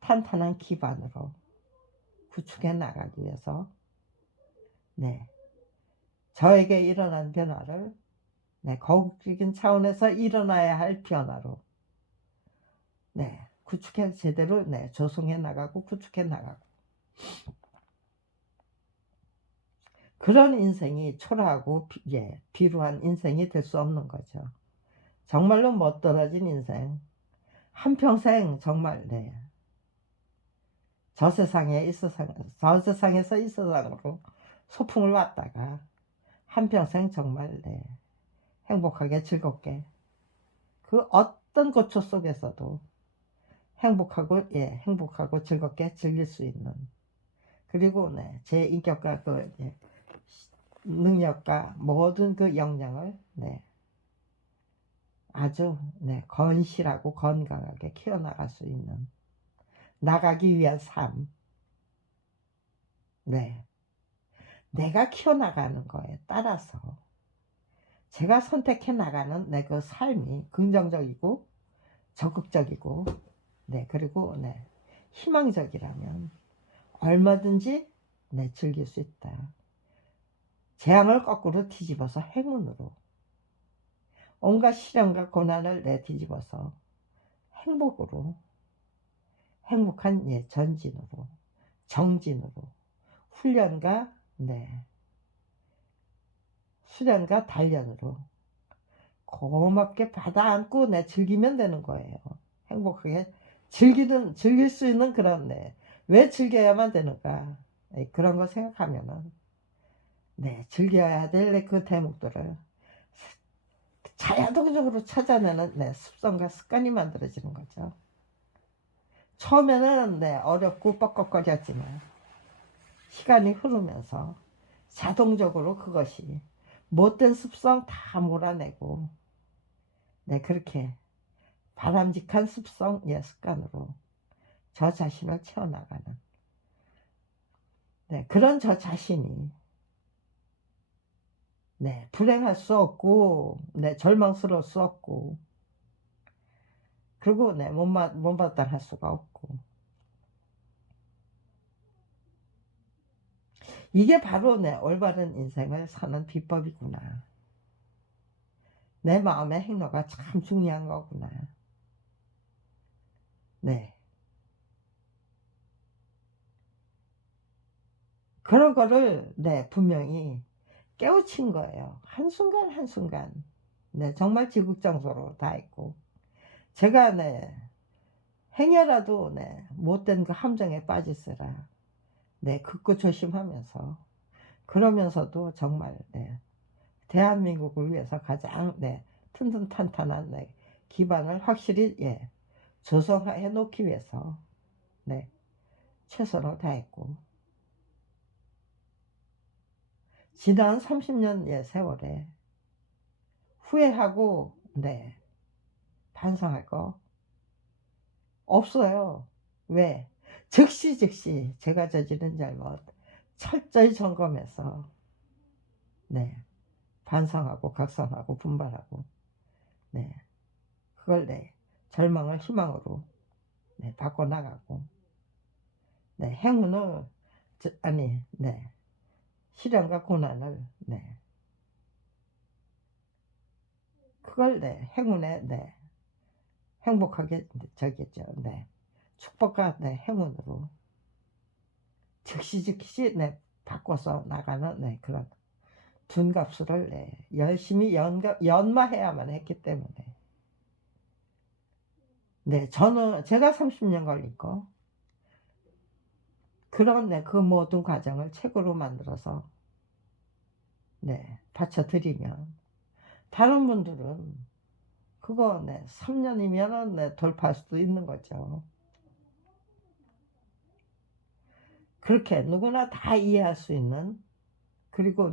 탄탄한 기반으로 구축해 나가기 위해서 저에게 일어난 변화를 거국적인 차원에서 일어나야 할 변화로 구축해 제대로 조성해 나가고 구축해 나가고, 그런 인생이 초라하고 비루한 인생이 될 수 없는 거죠. 정말로 멋떨어진 인생, 한평생 정말 저 세상에서 이 세상으로 소풍을 왔다가 한평생 정말 행복하게 즐겁게 그 어떤 고초 속에서도 행복하고 즐겁게 즐길 수 있는, 그리고 제 인격과 그 능력과 모든 그 역량을 아주 건실하고 건강하게 키워나갈 수 있는, 나가기 위한 삶, 내가 키워나가는 거에 따라서 제가 선택해 나가는 그 삶이 긍정적이고 적극적이고 그리고 희망적이라면 얼마든지 즐길 수 있다. 재앙을 거꾸로 뒤집어서 행운으로, 온갖 시련과 고난을 뒤집어서 행복으로, 행복한 전진으로, 정진으로, 훈련과 수련과 단련으로 고맙게 받아 안고 즐기면 되는 거예요. 행복하게 즐길 수 있는 그런 왜 즐겨야만 되는가, 그런 거 생각하면은 즐겨야 될 그 대목들을 자동적으로 찾아내는 습성과 습관이 만들어지는 거죠. 처음에는 어렵고 뻑뻑거렸지만 시간이 흐르면서 자동적으로 그것이 못된 습성 다 몰아내고 그렇게 바람직한 습성, 습관으로 저 자신을 채워나가는 그런 저 자신이 불행할 수 없고 절망스러울 수 없고 그리고 못마땅할 수가 없고 이게 바로 올바른 인생을 사는 비법이구나. 내 마음의 행로가 참 중요한 거구나. 그런 거를 분명히 깨우친 거예요. 한순간 한순간 정말 지극정성으로 다 했고 제가 행여라도 못된 그 함정에 빠질세라 극구 조심하면서 그러면서도 정말 대한민국을 위해서 가장 튼튼탄탄한 기반을 확실히 조성해 놓기 위해서 최선을 다했고 지난 30년 세월에 후회하고 반성할 거 없어요. 왜? 즉시 제가 저지른 잘못 철저히 점검해서 반성하고 각성하고 분발하고 그걸 절망을 희망으로 바꿔나가고 행운을 시련과 고난을 그걸 행운에 행복하게 저겠죠. 축복과 행운으로 즉시 바꿔서 나가는 그런 둔갑수를 열심히 연마해야만 했기 때문에 저는 제가 30년 걸린 거 그런 그 모든 과정을 책으로 만들어서 바쳐드리면 다른 분들은 그거 3년이면 돌파할 수도 있는 거죠. 그렇게 누구나 다 이해할 수 있는 그리고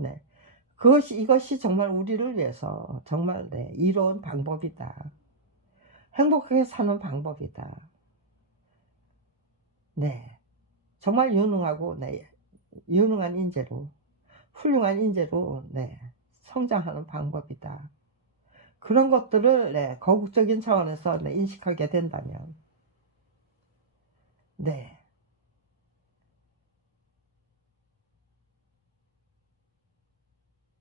이것이 정말 우리를 위해서 정말 이로운 방법이다. 행복하게 사는 방법이다. 정말 유능하고 유능한 인재로 훌륭한 인재로 성장하는 방법이다. 그런 것들을 거국적인 차원에서 인식하게 된다면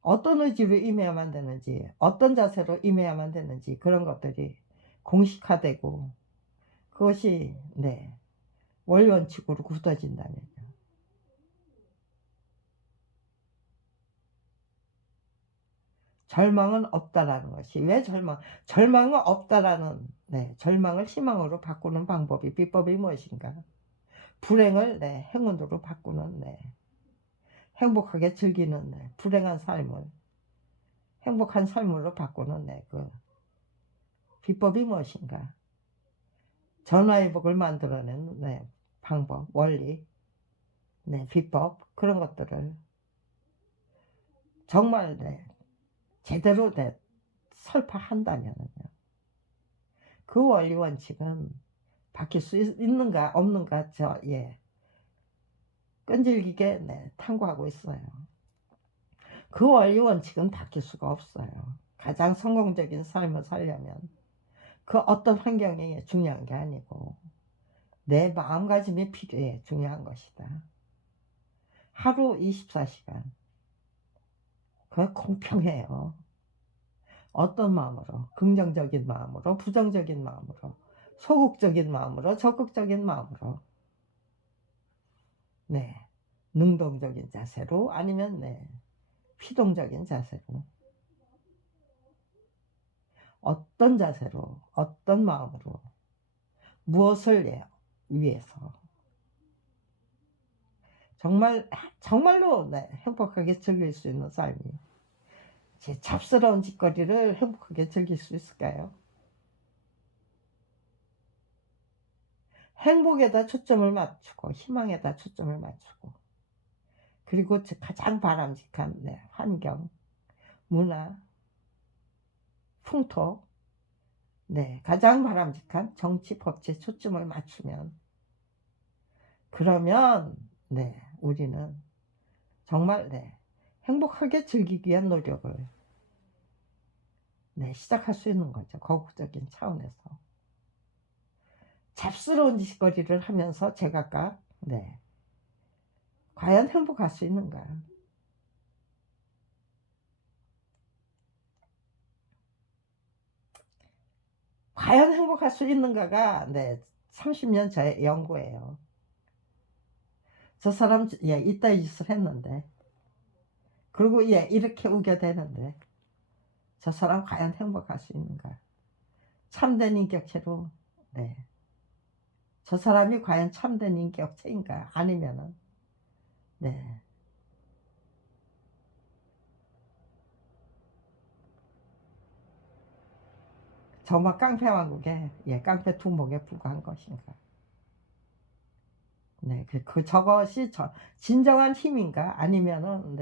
어떤 의지로 임해야만 되는지 어떤 자세로 임해야만 되는지 그런 것들이 공식화되고 그것이 원칙으로 굳어진다면요. 절망은 없다라는 것이 왜 절망은 없다라는 절망을 희망으로 바꾸는 방법이 비법이 무엇인가? 불행을 행운으로 바꾸는 행복하게 즐기는 불행한 삶을 행복한 삶으로 바꾸는 그 비법이 무엇인가? 전화위복을 만들어내는 방법, 원리, 비법 그런 것들을 정말 제대로 설파한다면요. 그 원리 원칙은 바뀔 수 있는가 없는가 끈질기게 탐구하고 있어요. 그 원리 원칙은 바뀔 수가 없어요. 가장 성공적인 삶을 살려면 그 어떤 환경이 중요한 게 아니고 내 마음가짐이 필요해 중요한 것이다. 하루 24시간 그거 공평해요. 어떤 마음으로? 긍정적인 마음으로, 부정적인 마음으로, 소극적인 마음으로, 적극적인 마음으로 능동적인 자세로 아니면 피동적인 자세로 어떤 자세로 어떤 마음으로 무엇을 위해서 정말로 행복하게 즐길 수 있는 삶이 제 잡스러운 짓거리를 행복하게 즐길 수 있을까요? 행복에다 초점을 맞추고 희망에다 초점을 맞추고 그리고 가장 바람직한 환경, 문화, 풍토, 가장 바람직한 정치, 법치에 초점을 맞추면 그러면 우리는 정말 행복하게 즐기기 위한 노력을 시작할 수 있는 거죠. 거국적인 차원에서. 잡스러운 짓거리를 하면서 제각각 과연 행복할 수 있는가? 과연 행복할 수 있는가가 30년 저의 연구예요. 저 사람 이따위 짓을 했는데 그리고 이렇게 우겨대는데 저 사람 과연 행복할 수 있는가? 참된 인격체로 저 사람이 과연 참된 인격체인가? 아니면은 정말 깡패왕국의 깡패 두목에 불과한 것인가? 저것이 진정한 힘인가? 아니면은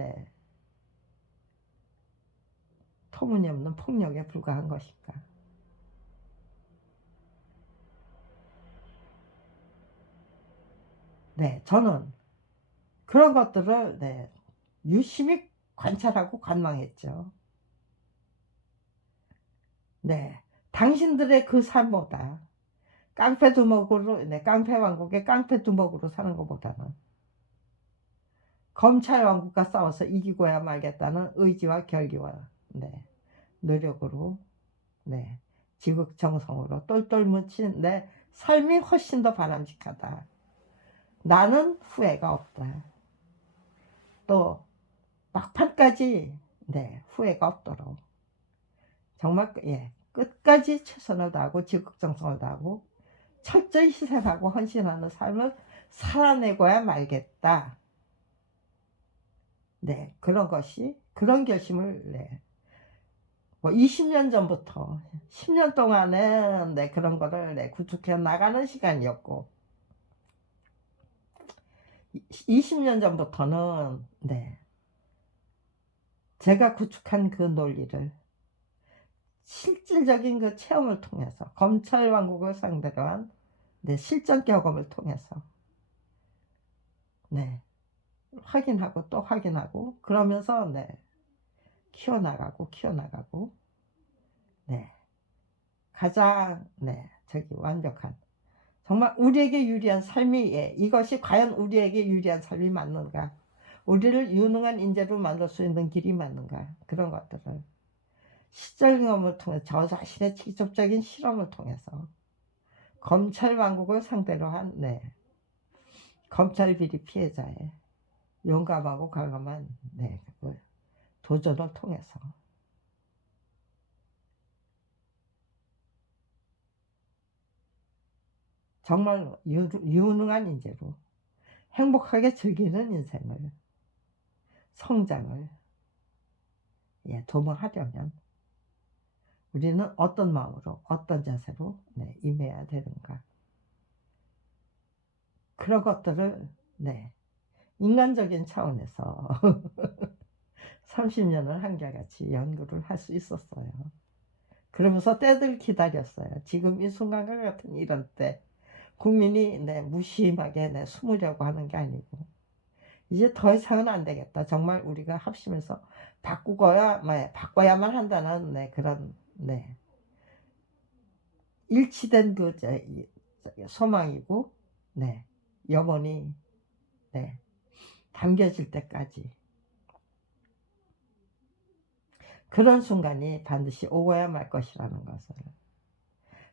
터무니없는 폭력에 불과한 것인가? 저는 그런 것들을 유심히 관찰하고 관망했죠. 당신들의 그 삶보다 깡패 두목으로 깡패 왕국의 깡패 두목으로 사는 것보다는 검찰 왕국과 싸워서 이기고야 말겠다는 의지와 결기와 노력으로 지극정성으로 똘똘 뭉친 내 삶이 훨씬 더 바람직하다. 나는 후회가 없다. 또 막판까지 후회가 없도록 정말 끝까지 최선을 다하고 지극정성을 다하고 철저히 희생하고 헌신하는 삶을 살아내고야 말겠다. 그런 결심을 뭐 20년 전부터 10년 동안은 그런 거를 구축해 나가는 시간이었고 20년 전부터는 제가 구축한 그 논리를 실질적인 그 체험을 통해서 검찰 왕국을 상대로 한 실전 경험을 통해서 확인하고 또 확인하고 그러면서 키워나가고 가장 완벽한 정말 우리에게 유리한 삶이 이것이 과연 우리에게 유리한 삶이 맞는가? 우리를 유능한 인재로 만들 수 있는 길이 맞는가? 그런 것들을 시절 경험을 통해 저 자신의 직접적인 실험을 통해서 검찰 왕국을 상대로 한 검찰 비리 피해자의 용감하고 과감한 그 도전을 통해서 정말 유능한 인재로 행복하게 즐기는 인생을 성장을 도모하려면 우리는 어떤 마음으로 어떤 자세로 임해야 되는가 그런 것들을 인간적인 차원에서 30년을 한결같이 연구를 할 수 있었어요. 그러면서 때들 기다렸어요. 지금 이 순간과 같은 이런 때 국민이 무심하게 숨으려고 하는 게 아니고 이제 더 이상은 안 되겠다. 정말 우리가 합심해서 바꿔야만 한다는 그런 일치된 그 소망이고 염원이 담겨질 때까지 그런 순간이 반드시 오고야 말 것이라는 것을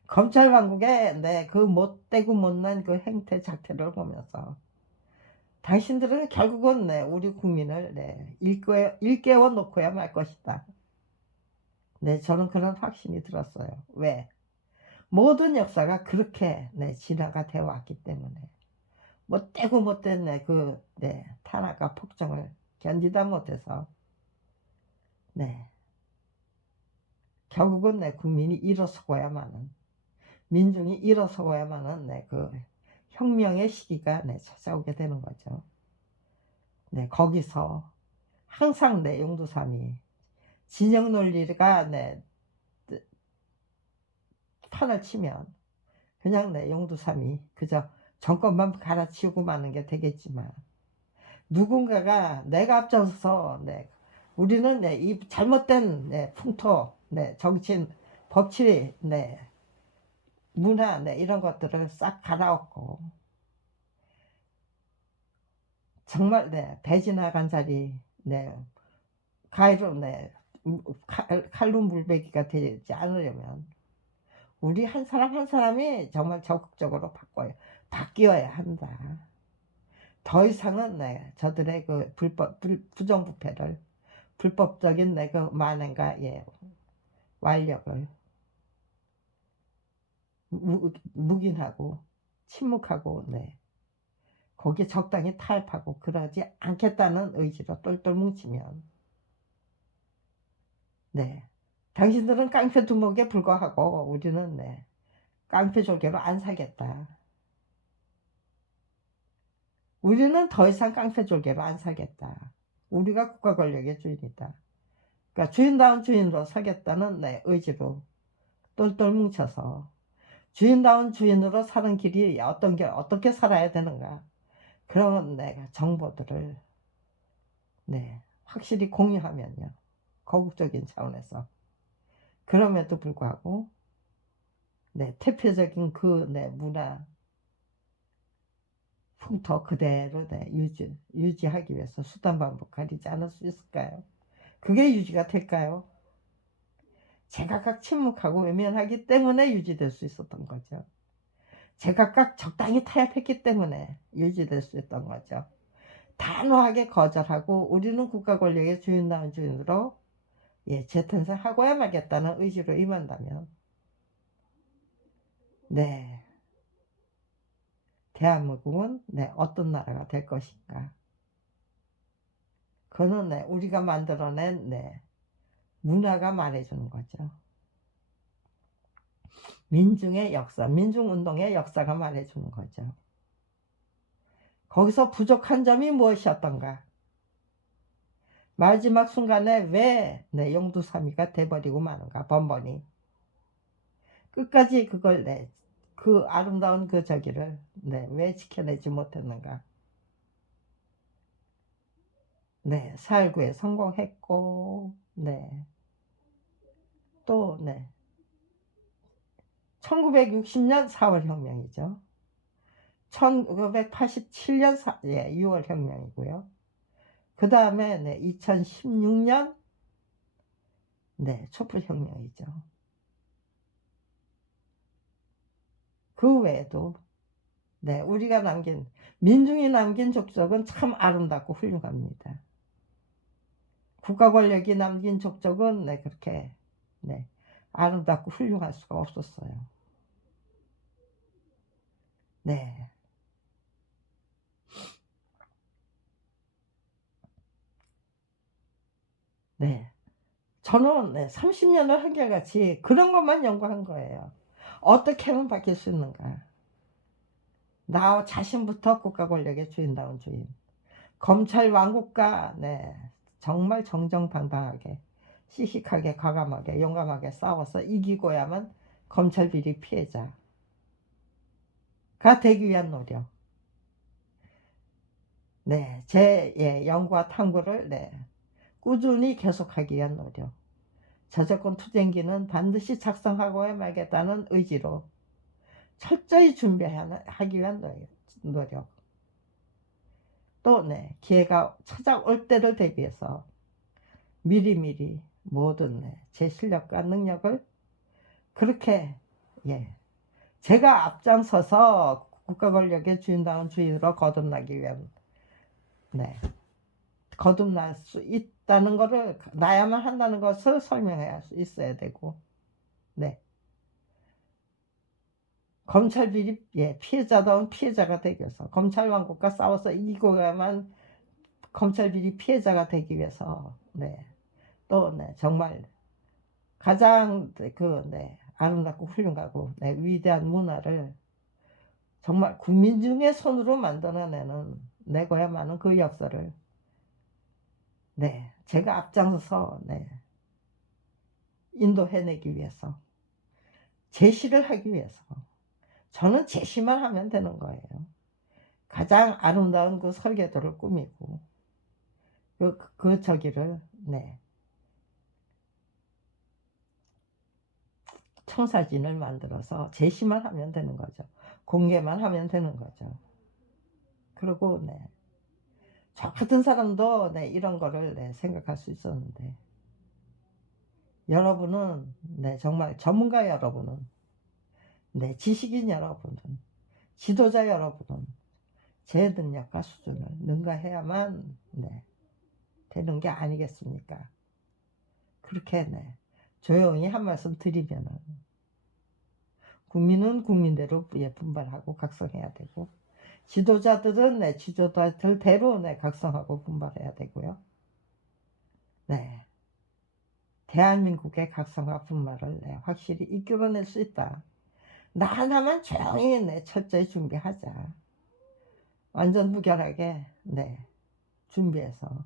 검찰 왕국의 그 못되고 못난 그 행태 작태를 보면서 당신들은 결국은 우리 국민을 일깨워 놓고야 말 것이다. 저는 그런 확신이 들었어요. 왜? 모든 역사가 그렇게 진화가 되어 왔기 때문에 못되고 못된 그 탄압과 폭정을 견디다 못해서 결국은 내 국민이 일어서고야만은, 민중이 일어서고야만은 그 혁명의 시기가 찾아오게 되는 거죠. 거기서 항상 용두삼이 진영 논리가 판을 치면 그냥 용두삼이 그저 정권만 갈아치우고 마는 게 되겠지만, 누군가가 내가 앞장서서 우리는 이 잘못된 풍토, 정치, 법치, 문화, 이런 것들을 싹 갈아엎고 정말 배지나간 자리, 가위로 칼로 물베기가 되지 않으려면 우리 한 사람 한 사람이 정말 적극적으로 바뀌어야 한다. 더 이상은 저들의 그 부정부패를, 불법적인 그 만행과 완력을 묵인하고 침묵하고 거기에 적당히 타협하고 그러지 않겠다는 의지로 똘똘 뭉치면 당신들은 깡패 두목에 불과하고 우리는 깡패 조개로 안 살겠다. 우리는 더 이상 깡패 조개로 안 살겠다. 우리가 국가 권력의 주인이다. 그러니까 주인다운 주인으로 서겠다는 의지로 똘똘 뭉쳐서 주인다운 주인으로 사는 길이 어떻게 살아야 되는가, 그런 정보들을 확실히 공유하면요, 거국적인 차원에서. 그럼에도 불구하고 대표적인 그 문화 풍토 그대로 유지하기 위해서 수단 방법 가리지 않을 수 있을까요? 그게 유지가 될까요? 제각각 침묵하고 외면하기 때문에 유지될 수 있었던 거죠. 제각각 적당히 타협했기 때문에 유지될 수 있던 거죠. 단호하게 거절하고 우리는 국가 권력의 주인다운 주인으로 재탄생하고야 말겠다는 의지로 임한다면 대한민국은 어떤 나라가 될 것인가. 그거는 우리가 만들어낸 문화가 말해주는 거죠. 민중의 역사, 민중운동의 역사가 말해주는 거죠. 거기서 부족한 점이 무엇이었던가, 마지막 순간에 왜 용두사미가 돼버리고 마는가, 번번이 끝까지 그걸 그 아름다운 그 저기를 왜 지켜내지 못했는가. 사흘구에 성공했고 또 1960년 4월 혁명이죠. 1987년 6월 혁명이고요. 그 다음에 2016년 촛불혁명이죠. 그 외에도 우리가 남긴, 민중이 남긴 족적은 참 아름답고 훌륭합니다. 국가 권력이 남긴 족적은 그렇게 아름답고 훌륭할 수가 없었어요. 저는 30년을 한결같이 그런 것만 연구한 거예요. 어떻게 하면 바뀔 수 있는가. 나 자신부터 국가 권력의 주인다운 주인. 검찰 왕국과 정말 정정당당하게, 씩씩하게, 과감하게, 용감하게 싸워서 이기고야만 검찰 비리 피해자가 되기 위한 노력. 제 연구와 탐구를 꾸준히 계속하기 위한 노력. 저작권 투쟁기는 반드시 작성하고야 말겠다는 의지로 철저히 준비하기 위한 노력. 또 기회가 찾아올 때를 대비해서 미리미리 모든 제 실력과 능력을 그렇게 제가 앞장서서 국가 권력의 주인다운 주인으로 거듭나기 위한 거듭날 수 있다는 것을, 나야만 한다는 것을 설명해야 있어야 되고, 검찰 비리 피해자다운 피해자가 되기 위해서, 검찰 왕국과 싸워서 이기고야만 검찰 비리 피해자가 되기 위해서 또 정말 가장 아름답고 훌륭하고 위대한 문화를 정말 국민 중의 손으로 만들어내는 내고야만은 그 역사를 제가 앞장서서 인도해내기 위해서, 제시를 하기 위해서 저는 제시만 하면 되는 거예요. 가장 아름다운 그 설계도를 꾸미고 저기를 청사진을 만들어서 제시만 하면 되는 거죠. 공개만 하면 되는 거죠. 그리고 저 같은 사람도 이런 거를 생각할 수 있었는데, 여러분은 정말 전문가 여러분은, 지식인 여러분은, 지도자 여러분은 제 능력과 수준을 능가해야만 되는 게 아니겠습니까? 그렇게 조용히 한 말씀 드리면은 국민은 국민대로 분발하고 각성해야 되고, 지도자들은 지도자들대로 각성하고 분발해야 되고요. 대한민국의 각성과 분발을 확실히 이끌어낼 수 있다. 나 하나만 조용히 철저히 준비하자. 완전 무결하게 준비해서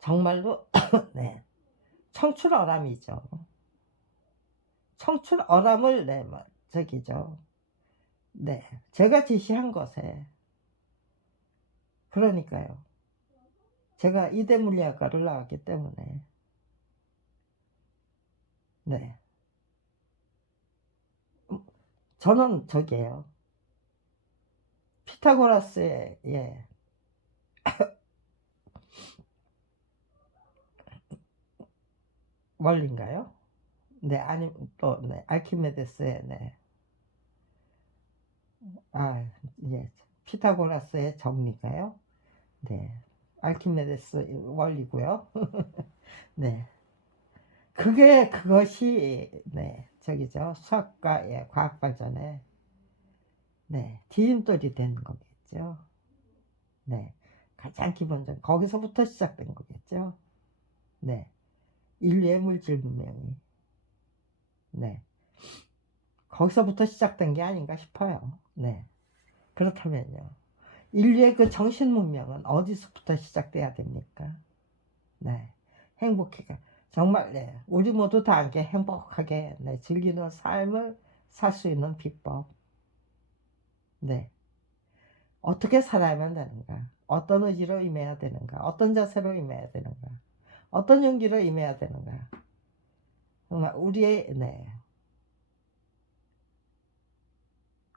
정말로 청출어람이죠. 청출어람을 저기죠. 제가 지시한 것에, 그러니까요. 제가 이대 물리학과를 나왔기 때문에 저는 저기예요. 피타고라스의 원리인가요? 아니 또 아르키메데스의 피타고라스의 정리가요. 아르키메데스 원리고요. 그것이 저기죠. 수학과 과학 발전에 디딤돌이 되는 거겠죠. 가장 기본적인 거기서부터 시작된 거겠죠. 인류의 물질 문명이 거기서부터 시작된 게 아닌가 싶어요. 그렇다면요, 인류의 그 정신 문명은 어디서부터 시작돼야 됩니까? 행복하게, 정말 우리 모두 다 함께 행복하게 즐기는 삶을 살 수 있는 비법, 어떻게 살아야만 되는가, 어떤 의지로 임해야 되는가, 어떤 자세로 임해야 되는가, 어떤 용기로 임해야 되는가, 정말 우리의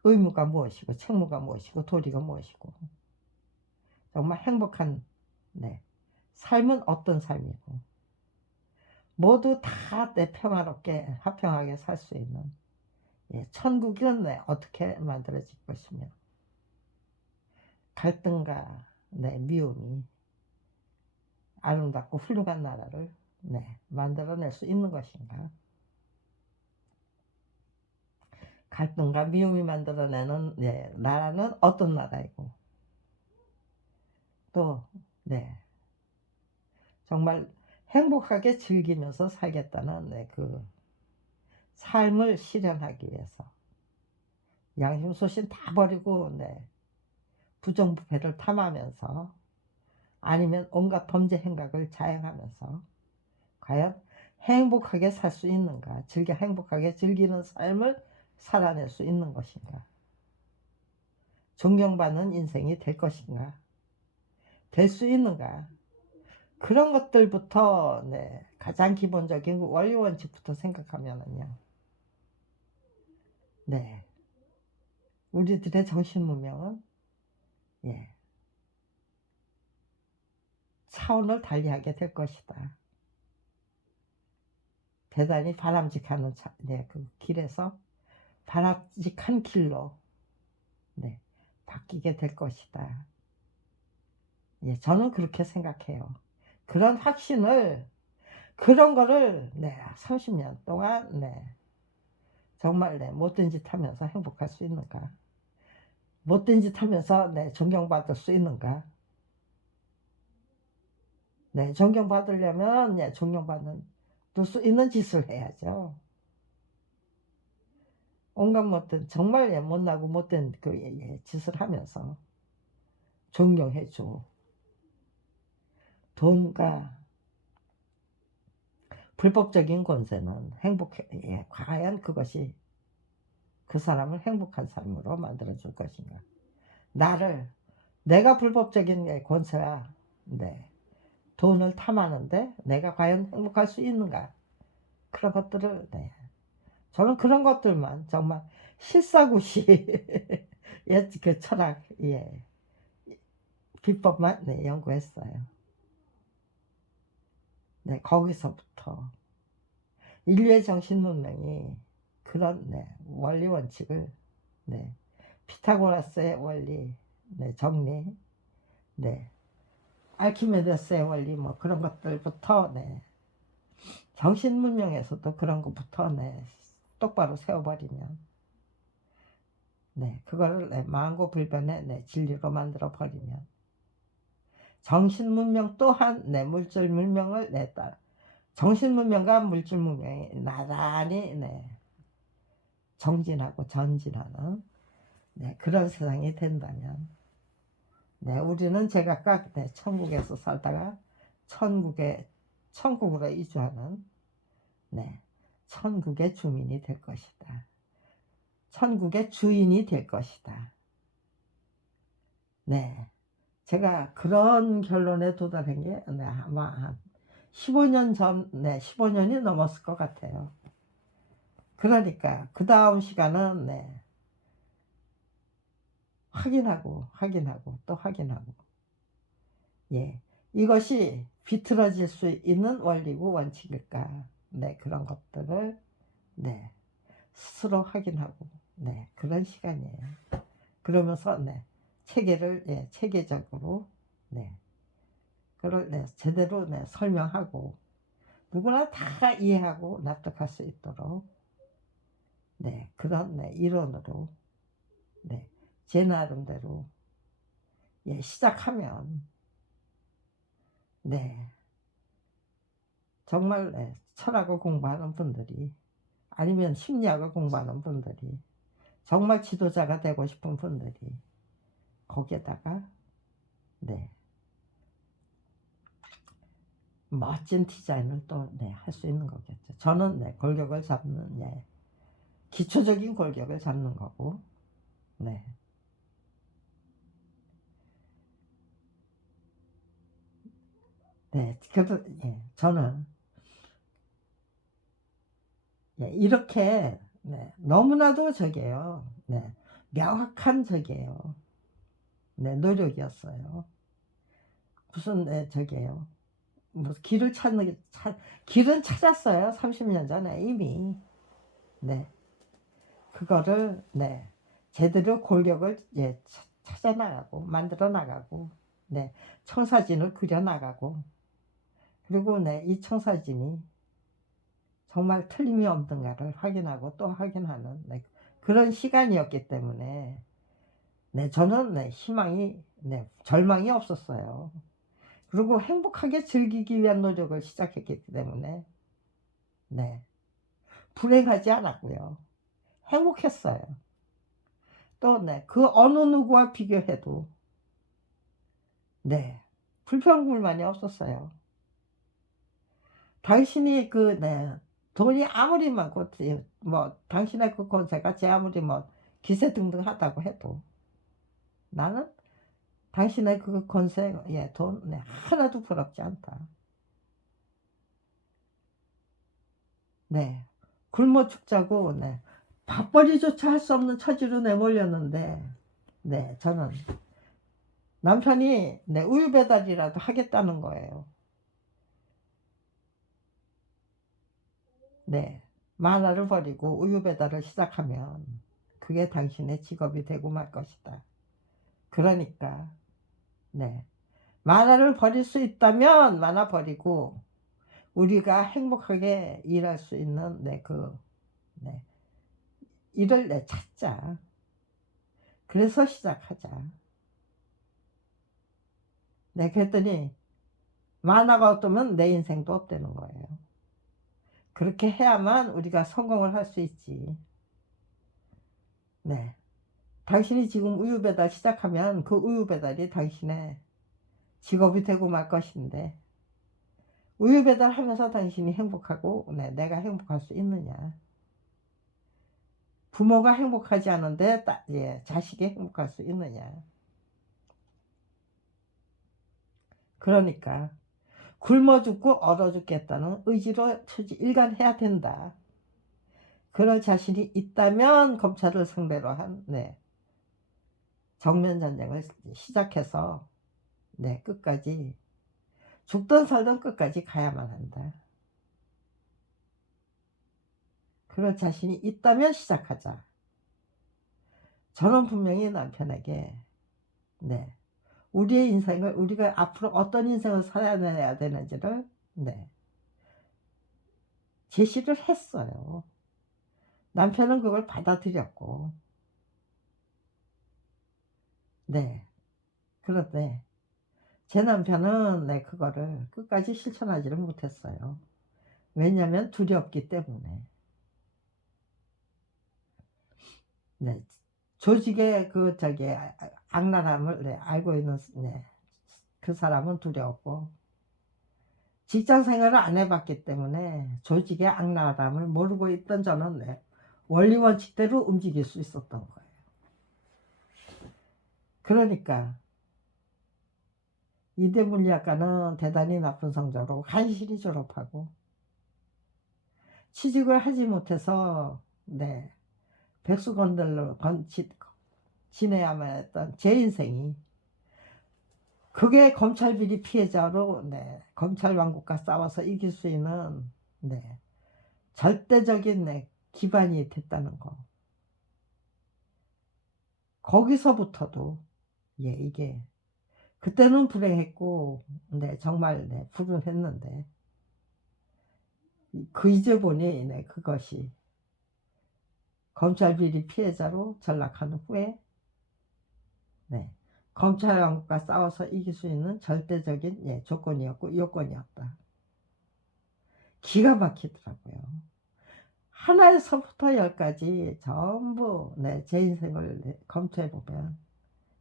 의무가 무엇이고 책무가 무엇이고 도리가 무엇이고, 정말 행복한 삶은 어떤 삶이고, 모두 다 평화롭게 화평하게 살 수 있는 천국은 어떻게 만들어질 것이며, 갈등과 미움이 아름답고 훌륭한 나라를 만들어낼 수 있는 것인가, 갈등과 미움이 만들어내는 나라는 어떤 나라이고, 또 정말 행복하게 즐기면서 살겠다는 그 삶을 실현하기 위해서 양심소신 다 버리고 부정부패를 탐하면서, 아니면 온갖 범죄 행각을 자행하면서 과연 행복하게 살 수 있는가, 행복하게 즐기는 삶을 살아낼 수 있는 것인가, 존경받는 인생이 될 것인가, 될 수 있는가, 그런 것들부터 가장 기본적인 원리 원칙부터 생각하면은요, 우리들의 정신 문명은 차원을 달리하게 될 것이다. 대단히 바람직한 그 길에서 바람직한 길로 바뀌게 될 것이다. 저는 그렇게 생각해요. 그런 확신을, 그런 거를 30년 동안 정말 못된 짓 하면서 행복할 수 있는가, 못된 짓 하면서 존경받을 수 있는가, 네, 존경받으려면 네, 존경받는 수 있는 짓을 해야죠. 온갖 못된 정말 예, 못나고 못된 그 짓을 하면서 존경해줘. 돈과 불법적인 권세는 과연 그것이 그 사람을 행복한 삶으로 만들어줄 것인가. 내가 불법적인 권세와 네, 돈을 탐하는데 내가 과연 행복할 수 있는가. 그런 것들을 네, 저는 그런 것들만 정말 실사구시 그 철학 비법만 네, 연구했어요. 네, 거기서부터 인류의 정신문명이 그런 네, 원리 원칙을 네, 피타고라스의 원리 네, 정리 네, 알키메데스의 원리 뭐 그런 것들부터 네, 정신문명에서도 그런 것부터 네, 똑바로 세워버리면 네, 그거를 네, 만고불변의 네, 진리로 만들어 버리면 정신문명 또한 네, 물질문명을 냈다. 정신문명과 물질문명이 나란히 네, 정진하고 전진하는 네, 그런 세상이 된다면 네, 우리는 제각각 네, 천국에서 살다가 천국으로 이주하는 네, 천국의 주민이 될 것이다. 천국의 주인이 될 것이다. 네, 제가 그런 결론에 도달한 게 네, 아마 한 15년 전, 네, 15년이 넘었을 것 같아요. 그러니까 그 다음 시간은 네, 확인하고 또 확인하고 예, 이것이 비틀어질 수 있는 원리고 원칙일까. 네, 그런 것들을 네, 스스로 확인하고 네, 그런 시간이에요. 그러면서 네, 체계적으로 네, 그걸 네, 제대로 네, 설명하고 누구나 다 이해하고 납득할 수 있도록 네, 그런 네, 이론으로 네, 제 나름대로 예, 시작하면 네, 정말 네, 철학을 공부하는 분들이 아니면 심리학을 공부하는 분들이 정말 지도자가 되고 싶은 분들이 거기에다가 네, 멋진 디자인을 또 네, 할 수 있는 거겠죠. 저는 네, 골격을 잡는 기초적인 골격을 잡는 거고 네. 네, 그래도 저는 이렇게 네, 너무나도 네, 명확한 네, 노력이었어요. 무슨 네, 무슨 길은 찾았어요. 30년 전에 이미. 네, 그거를 네, 제대로 골격을 찾아 나가고 만들어 나가고 네, 청사진을 그려 나가고 그리고 네, 이 청사진이 정말 틀림이 없는가를 확인하고 또 확인하는 네, 그런 시간이었기 때문에 네, 저는 네, 절망이 없었어요. 그리고 행복하게 즐기기 위한 노력을 시작했기 때문에 네, 불행하지 않았고요. 행복했어요. 또 네, 그 어느 누구와 비교해도 네, 불평불만이 없었어요. 당신이 돈이 아무리 많고 뭐 당신의 그 권세가 제 아무리 뭐 기세등등하다고 해도 나는 당신의 그 권세, 돈 하나도 부럽지 않다. 네, 굶어 죽자고 밥벌이조차 할 수 없는 처지로 내몰렸는데 네, 저는 남편이 우유 배달이라도 하겠다는 거예요. 네, 만화를 버리고 우유 배달을 시작하면 그게 당신의 직업이 되고 말 것이다. 그러니까 네, 만화를 버릴 수 있다면 만화 버리고 우리가 행복하게 일할 수 있는 네, 일을 찾자. 그래서 시작하자. 네, 그랬더니 만화가 없다면 내 인생도 없다는 거예요. 그렇게 해야만 우리가 성공을 할 수 있지. 네. 당신이 지금 우유 배달 시작하면 그 우유 배달이 당신의 직업이 되고 말 것인데, 우유 배달하면서 당신이 행복하고 네, 내가 행복할 수 있느냐. 부모가 행복하지 않은데 자식이 행복할 수 있느냐. 그러니까 굶어 죽고 얼어 죽겠다는 의지로 일관해야 된다. 그럴 자신이 있다면 검찰을 상대로 한 정면 전쟁을 시작해서 끝까지 죽든 살든 끝까지 가야만 한다. 그럴 자신이 있다면 시작하자. 저는 분명히 남편에게 우리의 인생을, 우리가 앞으로 어떤 인생을 살아내야 되는지를 제시를 했어요. 남편은 그걸 받아들였고, 그런데 제 남편은 그거를 끝까지 실천하지를 못했어요. 왜냐하면 두렵기 때문에. 조직의 악랄함을 알고 있는 그 사람은 두려웠고, 직장 생활을 안 해봤기 때문에 조직의 악랄함을 모르고 있던 저는 원리 원칙대로 움직일 수 있었던 거예요. 그러니까 이대 물리학과는 대단히 나쁜 성적으로 간신히 졸업하고, 취직을 하지 못해서 백수건들로 지내야만 했던 제 인생이, 그게 검찰 비리 피해자로 검찰 왕국과 싸워서 이길 수 있는 절대적인 기반이 됐다는 거. 거기서부터도 이게 그때는 불행했고 정말 불운했는데, 그 이제 보니 그것이 검찰 비리 피해자로 전락한 후에 검찰 왕국과 싸워서 이길 수 있는 절대적인 조건이었고 요건이었다. 기가 막히더라고요. 하나에서부터 열까지 전부 제 인생을 검토해보면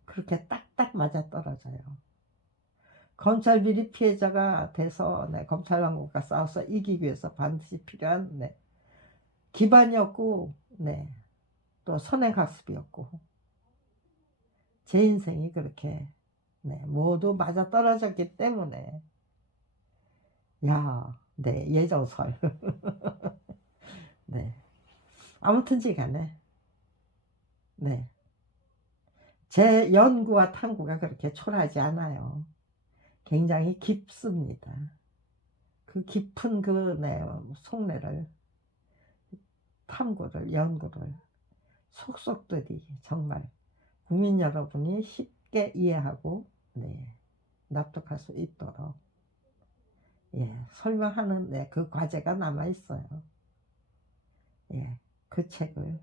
그렇게 딱딱 맞아떨어져요. 검찰 비리 피해자가 돼서 검찰 왕국과 싸워서 이기기 위해서 반드시 필요한 기반이었고 또 선행학습이었고, 제 인생이 그렇게 모두 맞아떨어졌기 때문에 예정설 아무튼지 간에 제 연구와 탐구가 그렇게 초라하지 않아요. 굉장히 깊습니다. 그 깊은 속내를, 탐구를, 연구를 속속들이 정말 국민 여러분이 쉽게 이해하고 납득할 수 있도록 설명하는 그 과제가 남아있어요. 그 책을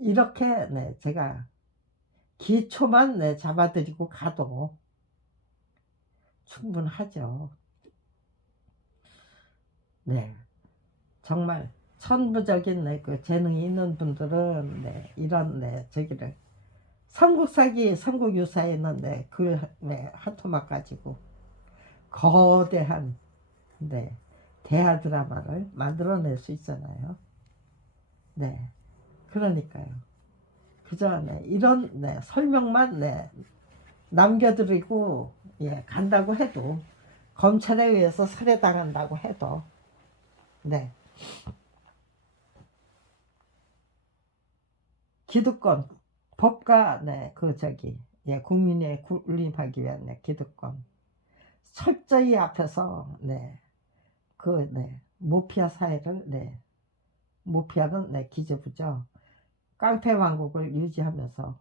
이렇게 제가 기초만 잡아드리고 가도 충분하죠. 정말 천부적인 그 재능이 있는 분들은 이런 저기를 삼국사기, 삼국유사에는 글 한 토막 가지고 거대한 대하 드라마를 만들어낼 수 있잖아요. 그러니까요. 그저 이런 설명만 남겨드리고 간다고 해도, 검찰에 의해서 살해당한다고 해도 기득권, 법과 국민에 군림하기 위한 기득권 철저히 앞에서 모피아 사회를 모피아는 기재부죠. 깡패 왕국을 유지하면서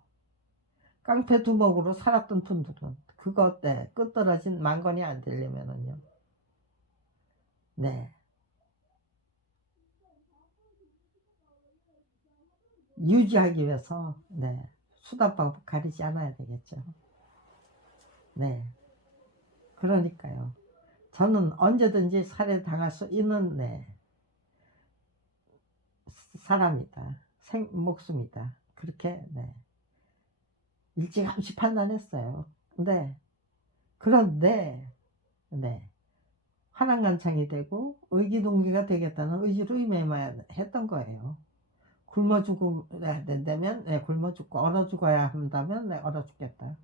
깡패 두목으로 살았던 분들은 그것 끝떨어진 만건이 안 되려면은요 유지하기 위해서 수단 방법 가리지 않아야 되겠죠. 네. 그러니까요. 저는 언제든지 살해당할 수 있는 네, 사람이다. 목숨이다. 그렇게 네, 일찌감치 판단했어요. 그런데 네, 화난간창이 되고 의기동기가 되겠다는 의지로 임해야했던 거예요. 굶어 죽어야 된다면 네, 굶어 죽고 얼어 죽어야 한다면 네, 얼어 죽겠다.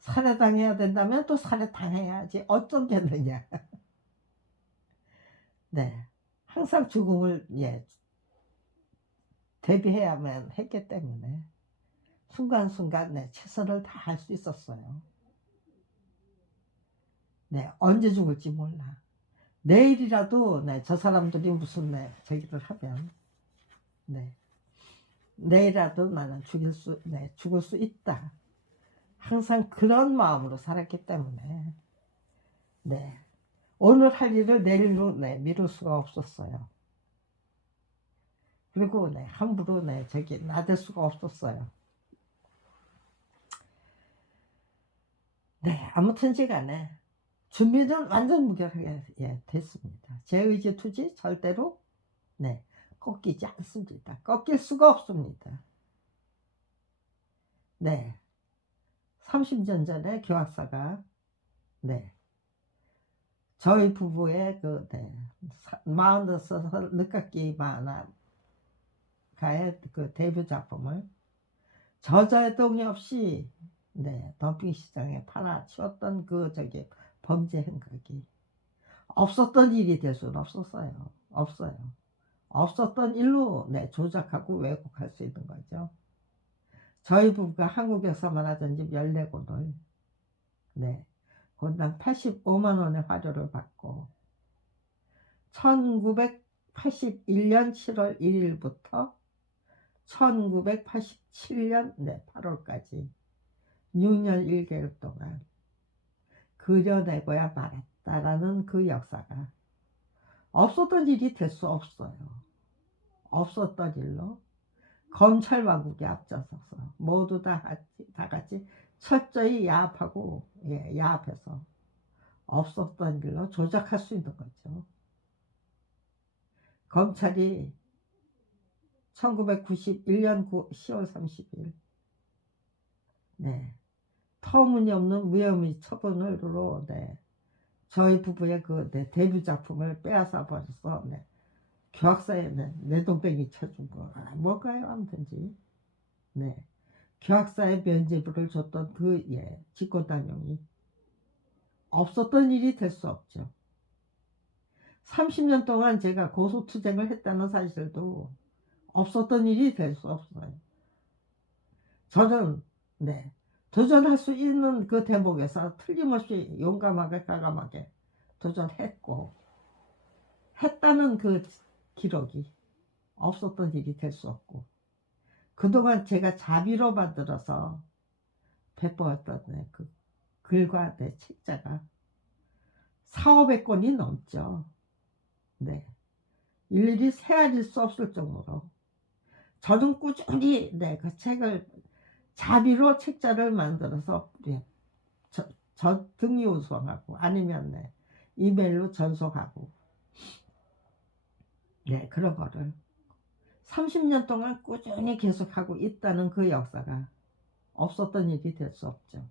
살해당해야 된다면 또 살해당해야지 어쩌겠느냐. 네, 항상 죽음을 예, 대비해야만 했기 때문에 순간순간 네, 최선을 다할 수 있었어요. 네, 언제 죽을지 몰라. 내일이라도 네, 저 사람들이 무슨 네, 저기를 하면 네, 내일이라도 나는 죽을 수 있다. 항상 그런 마음으로 살았기 때문에 네, 오늘 할 일을 내일로 네, 미룰 수가 없었어요. 그리고 네, 함부로 네, 나댈 수가 없었어요. 네, 아무튼지 간에 준비는 완전 무결하게 예, 됐습니다. 제 의지 투지 절대로 네, 꺾이지 않습니다. 꺾일 수가 없습니다. 네, 30년 전에 교학사가 네, 저희 부부의 그 네, 46 늦깎이 만화가의 그 데뷔 작품을 저자의 동의 없이 네, 덤핑 시장에 팔아치웠던 그 범죄 행각이 없었던 일이 될 수는 없었어요. 없어요. 없었던 일로 네, 조작하고 왜곡할 수 있는 거죠. 저희 부부가 한국 역사만 하던 집 14권을 네, 권당 85만 원의 화료를 받고 1981년 7월 1일부터 1987년 네, 8월까지 6년 1개월 동안 그려내고야 말았다라는 그 역사가 없었던 일이 될 수 없어요. 없었던 일로 검찰 왕국에 앞장서서 모두 다 같이 철저히 야합하고 예, 야합해서 없었던 일로 조작할 수 있는 거죠. 검찰이 1991년 10월 30일 네, 터무니없는 무혐의 처분으로 네, 저희 부부의 그 네, 데뷔 작품을 빼앗아 버려서 네, 교학사에 네, 내동댕이 쳐준 거 뭘까요? 아무튼지 네, 교학사에 면죄부를 줬던 그 예, 직권남용이 없었던 일이 될 수 없죠. 30년 동안 제가 고소투쟁을 했다는 사실도 없었던 일이 될 수 없어요. 저는 네, 도전할 수 있는 그 대목에서 틀림없이 용감하게 과감하게 도전했고 했다는 그 기록이 없었던 일이 될 수 없고 그동안 제가 자비로 만들어서 배포했던 그 글과 내 책자가 4,500권이 넘죠. 네, 일일이 헤아릴 수 없을 정도로 저는 꾸준히 네, 그 책을 자비로 책자를 만들어서 네, 저 등이 우수하고 아니면 네, 이메일로 전송하고 네, 그런 거를 30년 동안 꾸준히 계속하고 있다는 그 역사가 없었던 일이 될 수 없죠.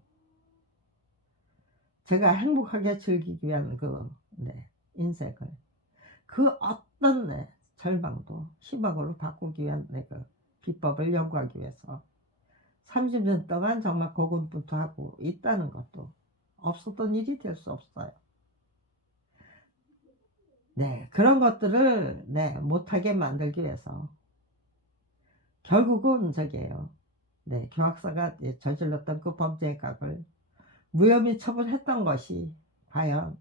제가 행복하게 즐기기 위한 그 네, 인생을 그 어떤 네, 절망도 희망으로 바꾸기 위한 네, 그 비법을 연구하기 위해서 30년 동안 정말 고군분투하고 있다는 것도 없었던 일이 될 수 없어요. 네, 그런 것들을 네, 못하게 만들기 위해서 결국은 저기예요. 네, 교학사가 저질렀던 그 범죄의 각을 무혐의 처분했던 것이 과연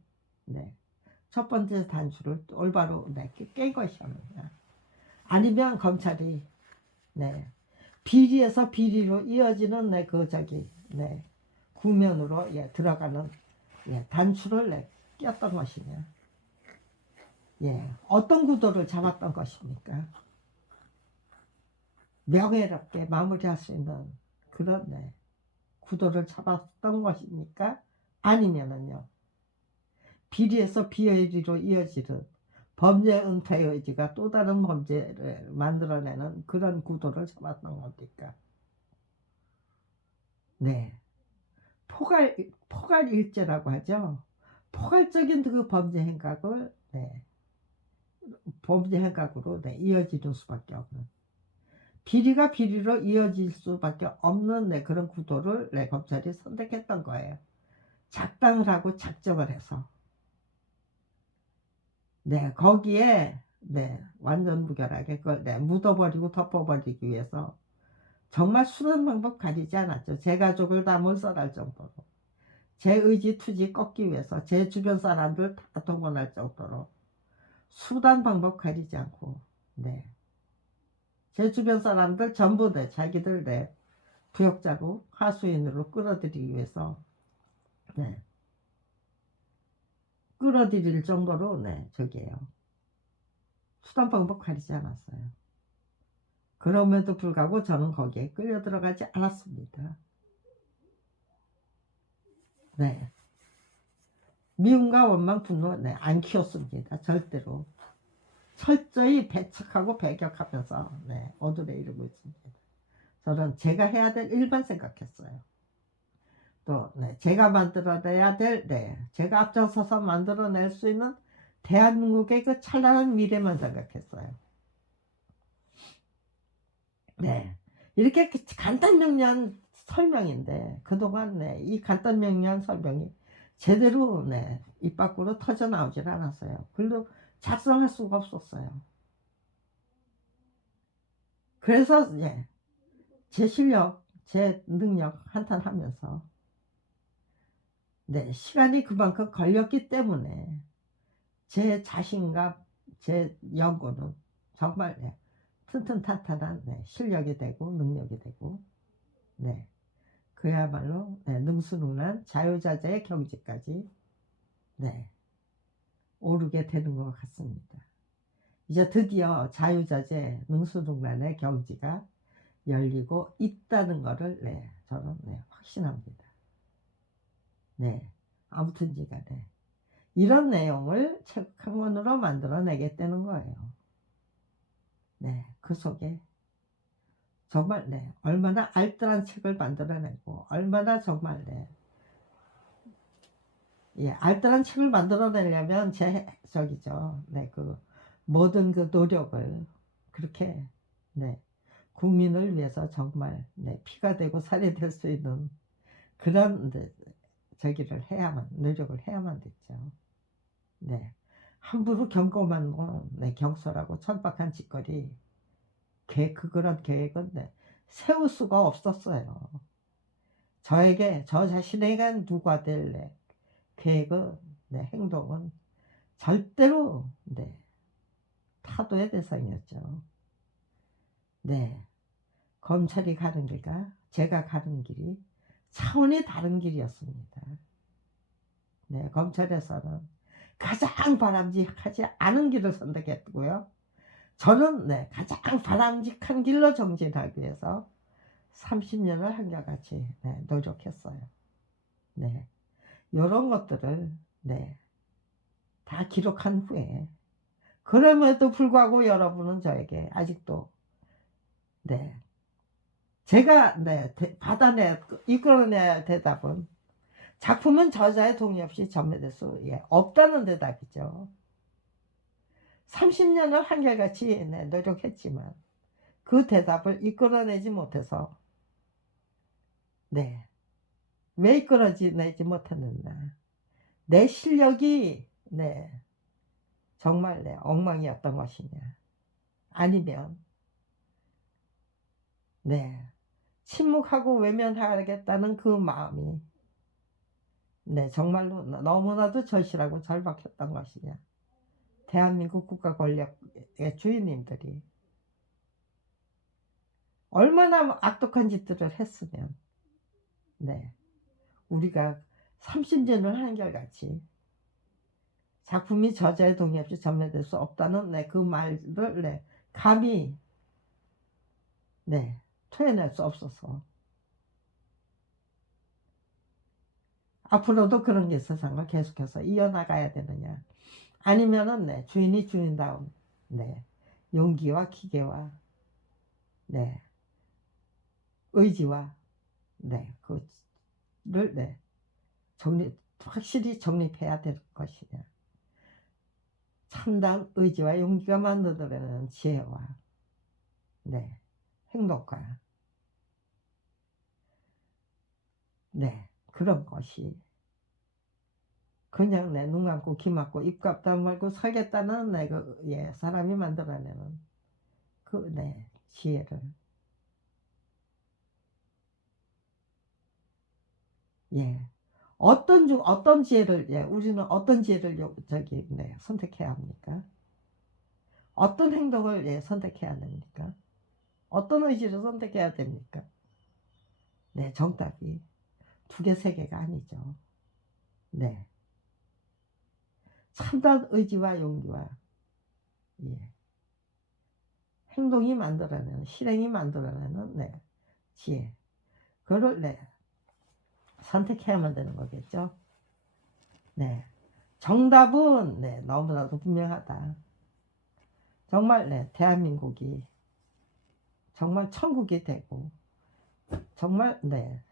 네, 첫 번째 단추를 올바로 네, 깬 것이었느냐. 아니면 검찰이 네, 비리에서 비리로 이어지는 네, 네, 구면으로 예, 들어가는 예, 단추를 네, 꼈던 것이냐. 예, 어떤 구도를 잡았던 것입니까? 명예롭게 마무리할 수 있는 그런 네, 구도를 잡았던 것입니까? 아니면은요, 비리에서 비의리로 이어지는 범죄 은폐 의지가 또 다른 범죄를 만들어내는 그런 구도를 잡았던 겁니까? 네. 포괄일죄라고 하죠. 포괄적인 그 범죄 행각을, 네, 범죄 행각으로, 네, 이어지는 수밖에 없는, 비리가 비리로 이어질 수밖에 없는, 네, 그런 구도를, 네, 검찰이 선택했던 거예요. 작당을 하고 작정을 해서. 네, 거기에, 네, 완전 무결하게 그걸, 네, 묻어버리고 덮어버리기 위해서 정말 수단 방법 가리지 않았죠. 제 가족을 다 몰살할 정도로, 제 의지 투지 꺾기 위해서 제 주변 사람들 다 동원할 정도로 수단 방법 가리지 않고, 네, 제 주변 사람들 전부 네, 자기들 네, 부역자로 하수인으로 끌어들이기 위해서, 네, 끌어들일 정도로, 네, 저기에요. 수단 방법 가리지 않았어요. 그럼에도 불구하고 저는 거기에 끌려 들어가지 않았습니다. 네. 미움과 원망, 분노, 네, 안 키웠습니다. 절대로. 철저히 배척하고 배격하면서, 네, 어둠에 이르고 있습니다. 저는 제가 해야 될 일만 생각했어요. 또, 네, 제가 만들어내야 될, 네, 제가 앞장서서 만들어낼 수 있는 대한민국의 그 찬란한 미래만 생각했어요. 네. 이렇게 간단명료한 설명인데, 그동안, 네, 이 간단명료한 설명이 제대로, 네, 입 밖으로 터져 나오질 않았어요. 글로 작성할 수가 없었어요. 그래서, 예, 제 실력, 제 능력 한탄하면서, 네, 시간이 그만큼 걸렸기 때문에 제 자신과 제 연구는 정말, 네, 튼튼탄탄한, 네, 실력이 되고 능력이 되고, 네, 그야말로, 네, 능수능란 자유자재의 경지까지, 네, 오르게 되는 것 같습니다. 이제 드디어 자유자재 능수능란의 경지가 열리고 있다는 것을, 네, 저는, 네, 확신합니다. 네, 아무튼 간에 이런 내용을 책 한 권으로 만들어내겠다는 거예요. 네, 그 속에 정말, 네, 얼마나 알뜰한 책을 만들어내고 얼마나 정말, 네, 예, 알뜰한 책을 만들어내려면 저기죠, 네, 그 모든 그 노력을 그렇게, 네, 국민을 위해서 정말, 네, 피가 되고 살이 될 수 있는 그런, 네, 저기를 해야만, 노력을 해야만 됐죠. 네, 함부로 경고만, 네, 경솔하고 천박한 짓거리, 그런 계획은, 네, 세울 수가 없었어요. 저 자신에게 누가 될, 네, 계획은, 네, 행동은 절대로, 네, 타도의 대상이었죠. 네, 검찰이 가는 길과 제가 가는 길이 차원이 다른 길이었습니다. 네, 검찰에서는 가장 바람직하지 않은 길을 선택했고요. 저는, 네, 가장 바람직한 길로 정진하기 위해서 30년을 한결같이, 네, 노력했어요. 네, 이런 것들을, 네, 다 기록한 후에 그럼에도 불구하고 여러분은 저에게 아직도, 네, 제가, 네, 이끌어내야 할 대답은 작품은 저자의 동의 없이 전매될 수, 예, 없다는 대답이죠. 30년을 한결같이, 네, 노력했지만 그 대답을 이끌어내지 못해서, 네, 왜 이끌어내지 못했느냐. 내 실력이, 네, 정말, 네, 엉망이었던 것이냐. 아니면, 네, 침묵하고 외면하겠다는 그 마음이, 네, 정말로 너무나도 절실하고 절박했던 것이냐. 대한민국 국가 권력의 주인님들이 얼마나 악독한 짓들을 했으면, 네, 우리가 30년을 한결같이 작품이 저자의 동의 없이 전매될 수 없다는, 네, 그 말을, 네, 감히, 네, 토해낼 수 없어서 앞으로도 그런 게 세상을 계속해서 이어나가야 되느냐. 아니면은 네, 주인이 주인다운 네, 용기와 기계와 네, 의지와 네, 그를 네, 확실히 정립해야 될 것이냐. 참다운 의지와 용기가 만들어내는 지혜와 네, 행동과 네, 그런 것이 그냥 내 눈 감고 귀 막고 입 감다 말고 살겠다는 내 예, 사람이 만들어내는 그 네, 지혜를 예. 어떤 지혜를 예, 우리는 어떤 지혜를 저기 네, 선택해야 합니까? 어떤 행동을 예, 선택해야 됩니까? 어떤 의지를 선택해야 됩니까? 네, 정답이 두 개, 세 개가 아니죠. 네. 참된 의지와 용기와 예. 행동이 만들어내는 실행이 만들어내는 네, 지혜. 그걸 네, 선택해야만 되는 거겠죠. 네. 정답은 네, 너무나도 분명하다. 정말 네, 대한민국이 정말 천국이 되고 정말 네,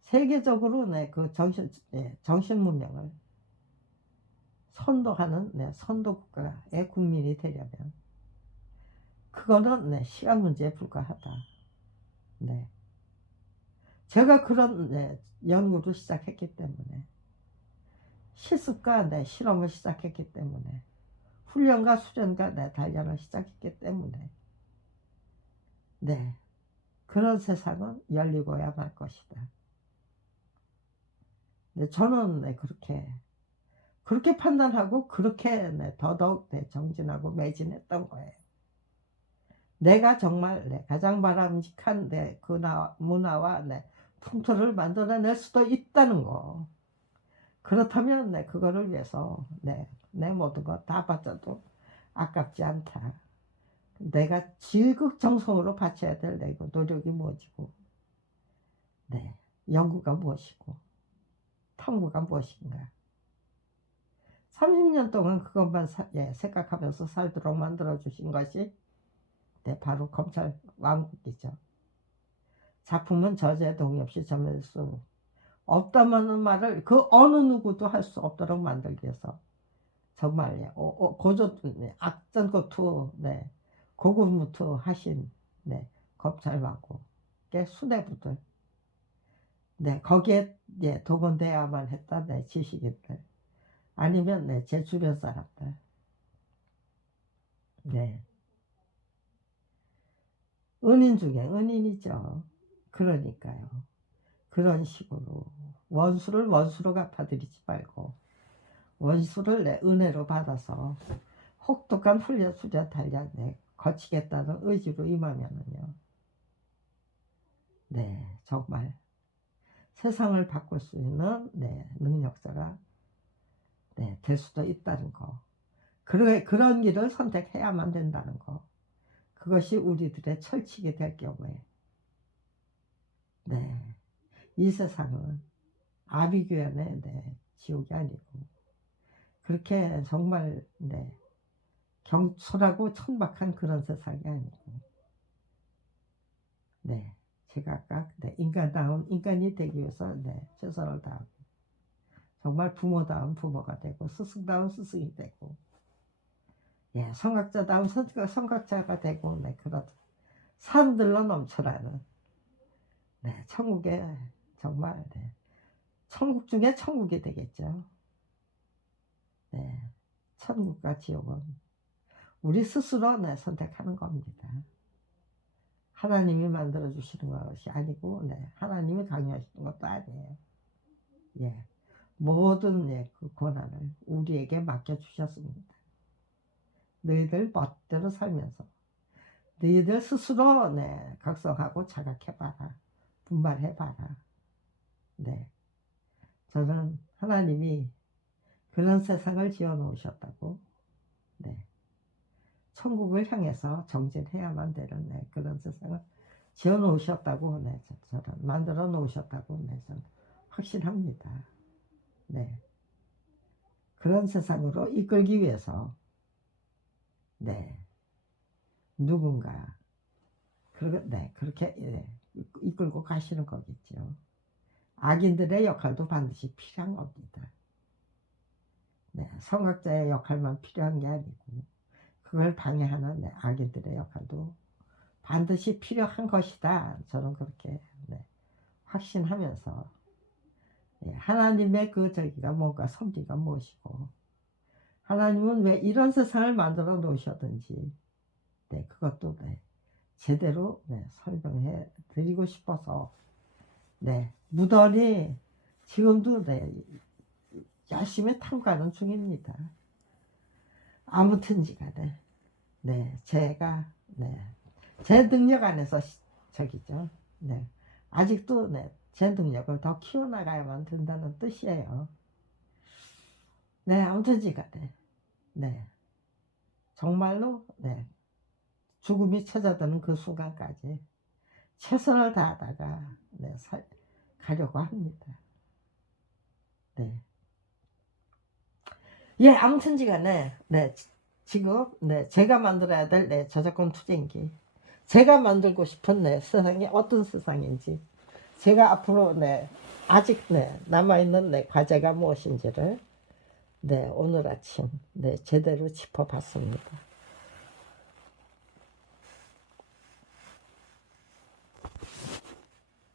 세계적으로 네, 그 정신 문명을 선도하는 네, 선도 국가의 국민이 되려면 그거는 네, 시간 문제에 불과하다. 네. 제가 그런 네, 연구를 시작했기 때문에 실습과 네, 실험을 시작했기 때문에 훈련과 수련과 네, 단련을 시작했기 때문에 네, 그런 세상은 열리고야 말 것이다. 네, 저는 네, 그렇게 판단하고 그렇게 네, 더더욱 네, 정진하고 매진했던 거예요. 내가 정말 네, 가장 바람직한 네, 그 문화와 네, 풍토를 만들어낼 수도 있다는 거. 그렇다면 네, 그거를 위해서 네, 내 모든 거 다 바쳐도 아깝지 않다. 내가 지극정성으로 바쳐야 될 내 노력이 무엇이고 네, 연구가 무엇이고 탐구가 무엇인가. 30년 동안 그것만 예, 생각하면서 살도록 만들어주신 것이 네, 바로 검찰 왕국이죠. 작품은 저자의 동의 없이 전해질 수 없다는 말을 그 어느 누구도 할 수 없도록 만들기 위해서 정말 예, 고조 악전고투 네, 고군무투 하신 네, 검찰 왕국의 수뇌부들 네, 거기에 예, 동원돼야만 했다 네, 지식인들 아니면 네, 제 주변 사람들 네. 은인 중에 은인이죠. 그러니까요. 그런 식으로 원수를 원수로 갚아들이지 말고 원수를 내 은혜로 받아서 혹독한 훈련 수련 단련 내 거치겠다는 의지로 임하면은요. 네, 정말 세상을 바꿀 수 있는 네, 능력자가 네, 될 수도 있다는 거. 그런 길을 선택해야만 된다는 거. 그것이 우리들의 철칙이 될 경우에 네, 이 세상은 아비규환의 네, 지옥이 아니고 그렇게 정말 네, 경솔하고 천박한 그런 세상이 아니고 네, 제가 아까 네, 인간다운 인간이 되기 위해서 네, 최선을 다하고 정말 부모다운 부모가 되고 스승다운 스승이 되고 예, 성각자다운 성각자가 되고 네, 그런 사람들로 넘쳐나는 네, 천국에 정말 네, 천국 중에 천국이 되겠죠. 네, 천국과 지옥은 우리 스스로 네, 선택하는 겁니다. 하나님이 만들어 주시는 것이 아니고 네, 하나님이 강요하시는 것도 아니에요. 예, 모든 예, 그 권한을 우리에게 맡겨 주셨습니다. 너희들 멋대로 살면서 너희들 스스로 네, 각성하고 자각해봐라. 분발해봐라. 네, 저는 하나님이 그런 세상을 지어 놓으셨다고 네, 천국을 향해서 정진해야만 되는 네, 그런 세상을 지어 놓으셨다고 네, 저는 만들어 놓으셨다고 네, 저는 확신합니다. 네. 그런 세상으로 이끌기 위해서, 네. 누군가, 네. 그렇게, 예, 이끌고 가시는 거겠죠. 악인들의 역할도 반드시 필요한 겁니다. 네. 성학자의 역할만 필요한 게 아니고, 그걸 방해하는 네, 악인들의 역할도 반드시 필요한 것이다. 저는 그렇게 네, 확신하면서 예, 하나님의 그 저기가 뭔가 섭리가 무엇이고 하나님은 왜 이런 세상을 만들어 놓으셨든지 네, 그것도 네, 제대로 네, 설명해 드리고 싶어서 네, 무던히 지금도 네, 열심히 탐구하는 중입니다. 아무튼지가 네, 제가 네, 제 능력 안에서 저기죠. 네. 아직도 네, 제 능력을 더 키워나가야만 된다는 뜻이에요. 네, 아무튼 지간에 네, 정말로 네, 죽음이 찾아드는 그 순간까지 최선을 다하다가 네, 가려고 합니다. 네. 예, 아무튼 지간에 네, 지금 네, 제가 만들어야 될 네, 저작권 투쟁기 제가 만들고 싶은 네, 세상이 어떤 세상인지 제가 앞으로 네, 아직 네, 남아있는 네, 과제가 무엇인지를 네, 오늘 아침 네, 제대로 짚어봤습니다.